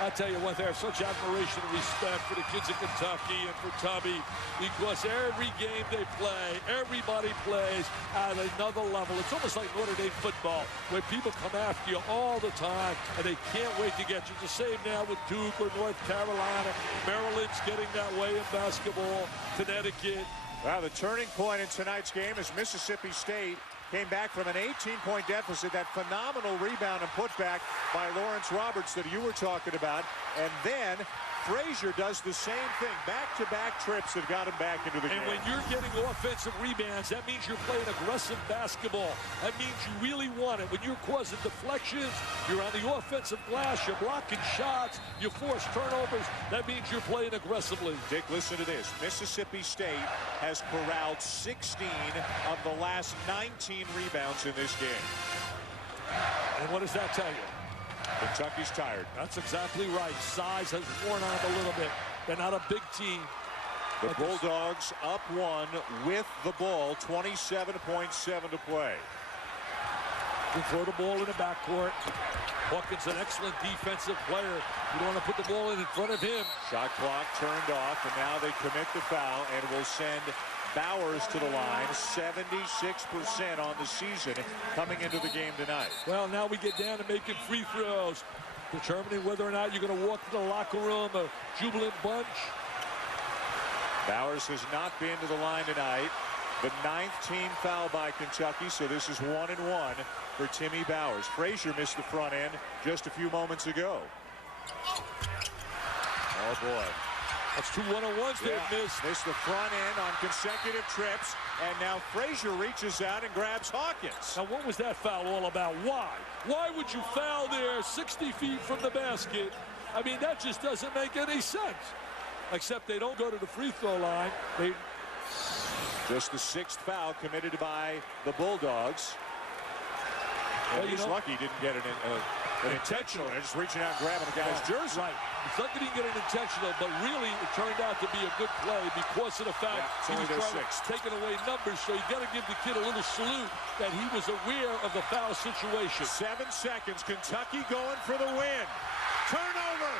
I'll tell you what, they have such admiration and respect for the kids of Kentucky and for Tubby, because every game they play, everybody plays at another level. It's almost like Notre Dame football, where people come after you all the time, and they can't wait to get you. It's the same now with Duke or North Carolina. Maryland's getting that way in basketball. Connecticut. Well, the turning point in tonight's game is Mississippi State came back from an 18-point deficit. That phenomenal rebound and putback by Lawrence Roberts that you were talking about. And then Frazier does the same thing. Back-to-back trips that got him back into the game. And when you're getting offensive rebounds, that means you're playing aggressive basketball. That means you really want it. When you're causing deflections, you're on the offensive glass, you're blocking shots, you force turnovers, that means you're playing aggressively. Dick, listen to this. Mississippi State has corralled 16 of the last 19 rebounds in this game. And what does that tell you? Kentucky's tired. That's exactly right. Size has worn on a little bit. They're not a big team. The Bulldogs up 1 with the ball, 27.7 to play. You throw the ball in the backcourt. Hawkins, an excellent defensive player. You don't want to put the ball in front of him. Shot clock turned off, and now they commit the foul and will send Bowers to the line. 76% on the season coming into the game tonight. Well, now we get down to making free throws, determining whether or not you're going to walk to the locker room a jubilant bunch. Bowers has not been to the line tonight. The 9th team foul by Kentucky, so this is 1-1 for Timmy Bowers. Frazier missed the front end just a few moments ago. Oh, boy. That's 2 1-on-1s they've missed. Missed the front end on consecutive trips, and now Frazier reaches out and grabs Hawkins. Now, what was that foul all about? Why? Why would you foul there 60 feet from the basket? I mean, that just doesn't make any sense. Except they don't go to the free throw line. Just the 6th foul committed by the Bulldogs. Well, he's lucky he didn't get an intentional. Just reaching out and grabbing a guy's jersey. Right. It's lucky he didn't get an intentional, but really it turned out to be a good play because of the fact he was taking away numbers. So you got to give the kid a little salute that he was aware of the foul situation. 7 seconds. Kentucky going for the win. Turnover.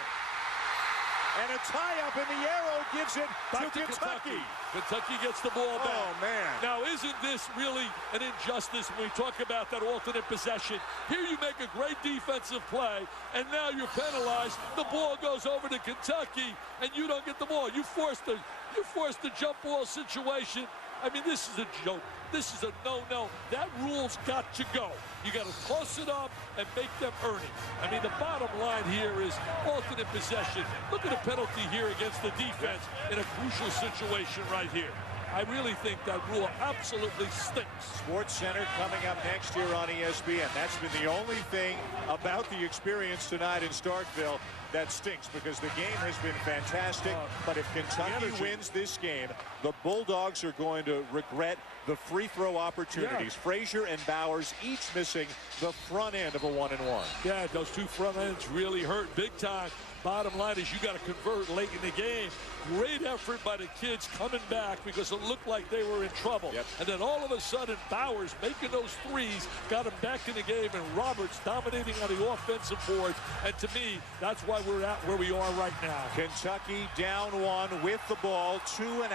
And a tie-up, and the arrow gives it to Kentucky. Kentucky gets the ball back. Oh, man. Now, isn't this really an injustice when we talk about that alternate possession? Here you make a great defensive play, and now you're penalized. The ball goes over to Kentucky, and you don't get the ball. You forced the jump ball situation. I mean, this is a joke. This is a no-no. That rule's got to go. You got to toss it up and make them earn it. I mean, the bottom line here is alternate possession. Look at the penalty here against the defense in a crucial situation right here. I really think that rule absolutely stinks. Sports Center coming up next year on ESPN. That's been the only thing about the experience tonight in Starkville that stinks, because the game has been fantastic. But if Kentucky wins this game, the Bulldogs are going to regret the free throw opportunities. Frazier and Bowers each missing the front end of a 1-and-1. Yeah, those 2 front ends really hurt big time. Bottom line is you got to convert late in the game. Great effort by the kids coming back because it looked like they were in trouble. And then all of a sudden, Bowers making those threes got them back in the game, and Roberts dominating on the offensive boards. And to me, that's why we're at where we are right now. Kentucky down 1 with the ball, 2.5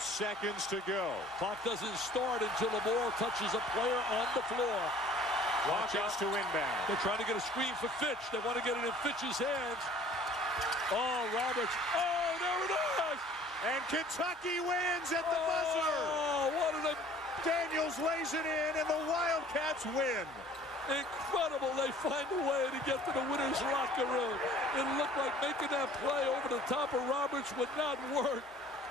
seconds to go. Clock doesn't start until the ball touches a player on the floor. Hawkins to inbound. They're trying to get a screen for Fitch. They want to get it in Fitch's hands. Oh, Roberts. Oh, there it is. And Kentucky wins at the buzzer. Oh, what an... Daniels lays it in, and the Wildcats win. Incredible. They find a way to get to the winner's locker room. It looked like making that play over the top of Roberts would not work.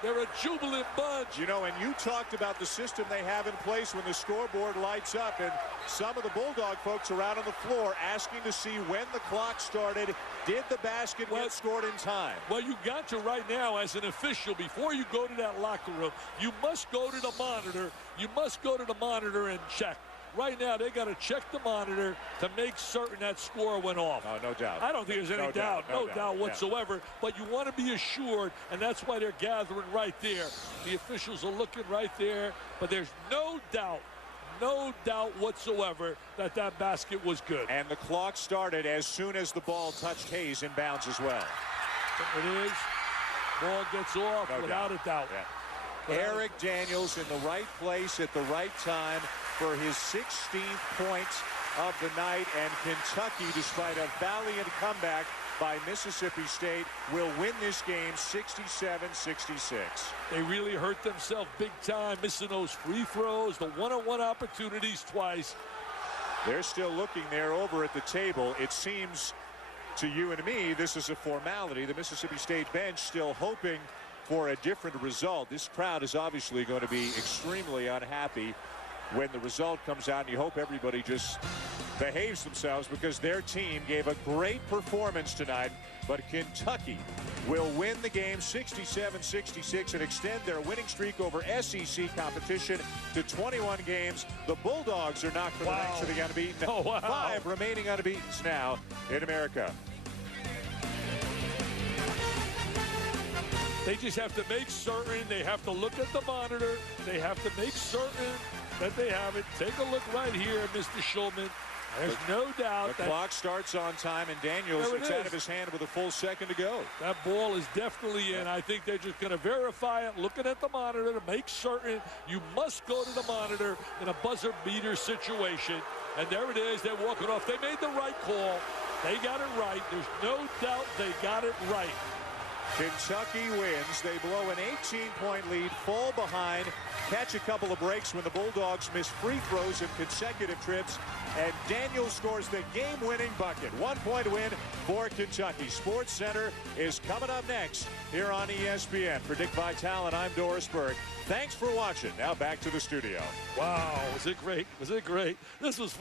They're a jubilant bunch. You know, and you talked about the system they have in place when the scoreboard lights up, and some of the Bulldog folks are out on the floor asking to see when the clock started. Did the basket get scored in time? Well, you got to right now as an official, before you go to that locker room, you must go to the monitor. You must go to the monitor and check. Right now, they got to check the monitor to make certain that score went off. Oh, no doubt. I don't think there's any doubt. No doubt whatsoever. But you want to be assured, and that's why they're gathering right there. The officials are looking right there, but there's no doubt whatsoever that that basket was good. And the clock started as soon as the ball touched Hayes in bounds as well. It is. Ball gets off without a doubt. Erik Daniels in the right place at the right time for his 16th point of the night, and Kentucky, despite a valiant comeback by Mississippi State, will win this game 67-66. They really hurt themselves big time, missing those free throws, the one-on-one opportunities twice. They're still looking there over at the table. It seems to you and me this is a formality. The Mississippi State bench still hoping for a different result. This crowd is obviously going to be extremely unhappy when the result comes out, and you hope everybody just behaves themselves, because their team gave a great performance tonight. But Kentucky will win the game 67-66 and extend their winning streak over SEC competition to 21 games. The Bulldogs are knocked from the ranks of the unbeaten. 5 remaining unbeatens now in America. They just have to make certain. They have to look at the monitor. They have to make certain that they have it. Take a look right here, Mr. Schulman. There's no doubt the clock starts on time, and Daniels, it's out of his hand with a full second to go. That ball is definitely in. I think they're just going to verify it, looking at the monitor to make certain. You must go to the monitor in a buzzer beater situation. And there it is. They're walking off. They made the right call. They got it right. There's no doubt they got it right. Kentucky wins. They blow an 18-point lead, fall behind, catch a couple of breaks when the Bulldogs miss free throws in consecutive trips, and Daniels scores the game-winning bucket. 1-point win for Kentucky. Sports Center is coming up next here on ESPN. For Dick Vitale and I'm Doris Burke. Thanks for watching. Now back to the studio. Wow, was it great? Was it great? This was fun.